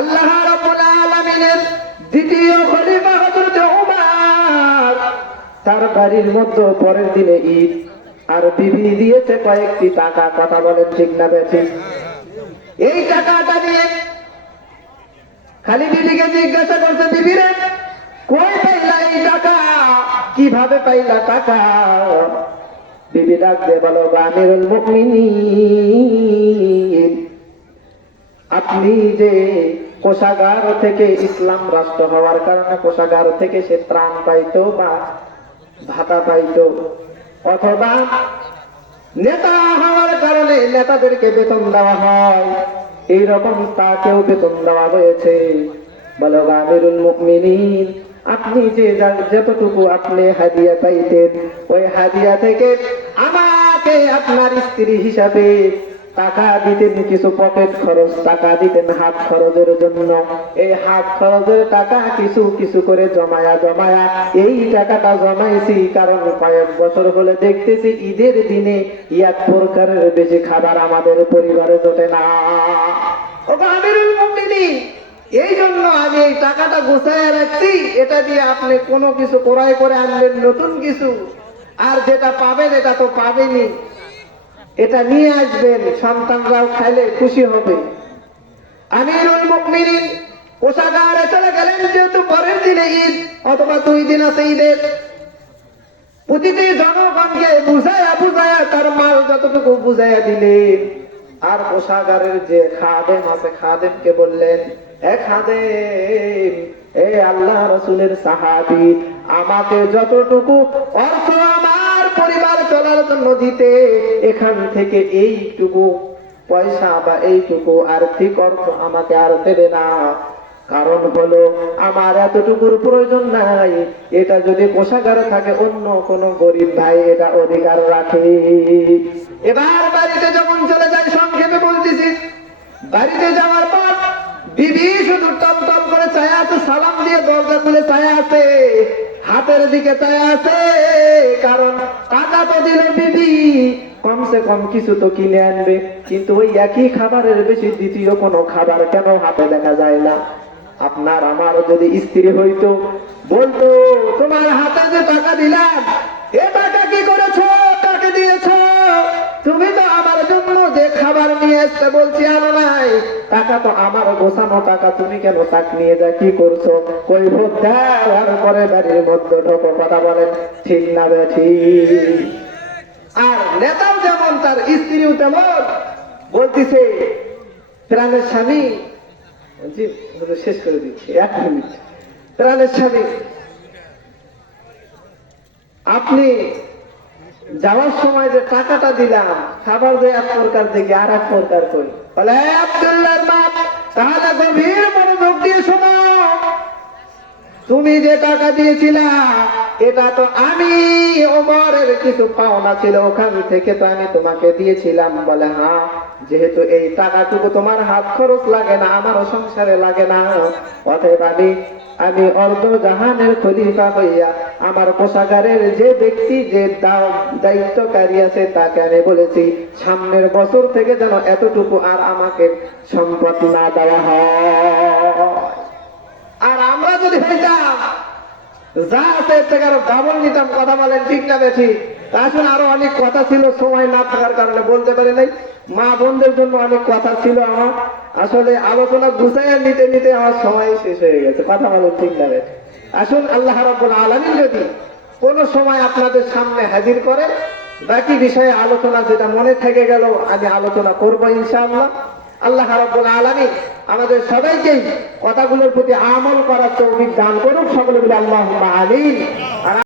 আল্লাহ রাব্বুল আলামিনের দ্বিতীয় খলিফা হযরত উমর, তার বাড়ির মধ্যে পরের দিনে ঈদ, আর বিবি দিয়েছে কয়েকটি টাকা। কথা বলেন ঠিক না বেঠিক? এই টাকাটা দিয়ে খালি বিবিকে জিজ্ঞাসা করছে, বিবি রে কই পাইলা এই টাকা, কিভাবে পাইলা টাকা? বিবি ডাক দিয়ে বলো, আমিরুল মুমিনিন, আপনি যে কোষাগার থেকে, ইসলাম রাষ্ট্র হওয়ার কারণে কোষাগার থেকে সে ত্রাণ পাইতো বা ভাতা পাইতো, অথবা নেতা হওয়ার কারণে নেতাদেরকে বেতন দেওয়া হয়, এইরকম তাকেও বেতন দেওয়া হয়েছে। বলো আমিরুল মুমিনিন, আপনি যে যতটুকু আপনি হাদিয়া পাইতেন, ওই হাদিয়া থেকে আমাকে আপনার স্ত্রী হিসাবে টাকা দিতেন, কিছু পকেট খরচ টাকা দিতেন হাত খরচের জন্য। এই হাত খরচের টাকা কিছু কিছু করে জমায়া জমায়া এই টাকাটা জমাইছি, কারণ কয়েক বছর হলে দেখতেছি ঈদের দিনে এক প্রকারের বেশি খাবার আমাদের পরিবারে জোটে না। ও আমিরুল মুমিনিন, এই জন্য আমি এই টাকাটা গুছায় রাখছি, এটা দিয়ে আপনি কোনো কিছু ক্রয় করে আনবেন, নতুন কিছু, আর যেটা পাবেন এটা তো পাবেনই, এটা নিয়ে আসবেন, সন্তানরাও খাইলে খুশি হবে। আমিরুল মুমিনিন কোষাগারে চলে গেলেন, যেহেতু পরের দিনে ঈদ অথবা 2 দিন আছে ঈদের। প্রতিটি জনগণকে বুঝায়া বুঝায়া তার মাল যতটুকু বুঝাইয়া দিলেন, আর কোষাগারের যে খাদেম আছে খাদেমকে বললেন, এ খাদেম, এ আল্লাহ রাসূলের সাহাবী, আমাকে যতটুকু অর্থ আমার পরিবার চলার জন্য দিতে, এখান থেকে এইটুকু পয়সা বা এইটুকু আর্থিক অর্থ আমাকে আর দেবে না। কারণ হলো আমার এতটুকুর প্রয়োজন নাই, এটা যদি কোষাগারে থাকে অন্য কোন গরিব ভাই এটা অধিকার রাখে। এবার বাড়িতে যখন চলে যায়, সংক্ষেপে বলতেছি, বাড়িতে যাওয়ার পর বিবি শুধু টলটল করে চায় আছে, সালাম দিয়ে দরজা খুলে চায় আছে, হাতের দিকে চায় আছে, কারণ টাকা তো দিল বিবি, কমসে কম কিছু তো কিনে আনবে, কিন্তু ওই একই খাবারের বেশি দ্বিতীয় কোনো খাবার কেন হাতে দেখা যায় না? আপনার আমার যদি স্ত্রী হইতো, বলতো, তোমার হাতে যে টাকা দিলাম, এ টাকা কি করেছো, কাকে দিয়েছো? তুমি তো আমার জন্য যে খাবার নিয়ে এসতে বলছি আনো নাই, টাকা তো আমার গোছানো টাকা, তুমি কেন তাক নিয়ে যা কি করছো? কৈফিয়ত দেওয়ার পরে বাড়ির মধ্যে ঢোকো, কথা বলেন ঠিক না বেঠিক? আর নেতাও যেমন তার স্ত্রীও তেমন, বলতেছে প্রাণের স্বামী, জি শেষ করে দিচ্ছি 1 মিনিট। প্রাণের স্বামী, আপনি যাওয়ার সময় যে টাকাটা দিলাম, খাবার যে এক প্রকার দেখি আর এক প্রকার করি, বলে আব্দুল্লাহর মা, তাহলে গভীর মনোযোগ দিয়ে শোনো, তুমি যে টাকা দিয়েছিলা এটা তো আমি ওমরের কিছু পাওনা ছিল, ওখান থেকে তো আমি তোমাকে দিয়েছিলাম। বলে হ্যাঁ, যেহেতু এই টাকাটুকু তোমার হাত খরচ লাগে না, আমারও সংসারে লাগে না, অতএব আমি অর্ধ জাহানের খলিফা হইয়া আমার কোষাগারের যে ব্যক্তি যে দায়িত্বকারী আছে তাকে আমি বলেছি সামনের বছর থেকে যেন এতটুকু আর আমাকে সম্পদ না দেওয়া হয়। আর আমরা যদি হইতাম যা আছে এর থেকে আরো ডাবল নিতাম, কথা বলেন ঠিক না বেঠিক? আসলে আরো অনেক কথা ছিল, সময় না থাকার কারণে বলতে পারি নাই। মা বোনদের জন্য অনেক কথা ছিল আমার, আসলে আলোচনা গুছাইয়া নিতে নিতে আমার সময় শেষ হয়ে গেছে, কথা বলেন ঠিক না বেঠিক? আসুন আল্লাহ রাব্বুল আলামিন যদি কোন সময় আপনাদের সামনে হাজির করে, বাকি বিষয়ে আলোচনা যেটা মনে থেকে গেল আমি আলোচনা করবো ইনশাআল্লাহ। আল্লাহ রাব্বুল আলামিন আমাদের সবাইকেই কথাগুলোর প্রতি আমল করার তৌফিক দান করুন, সকলে বলে আল্লাহুম্মা আমিন। আর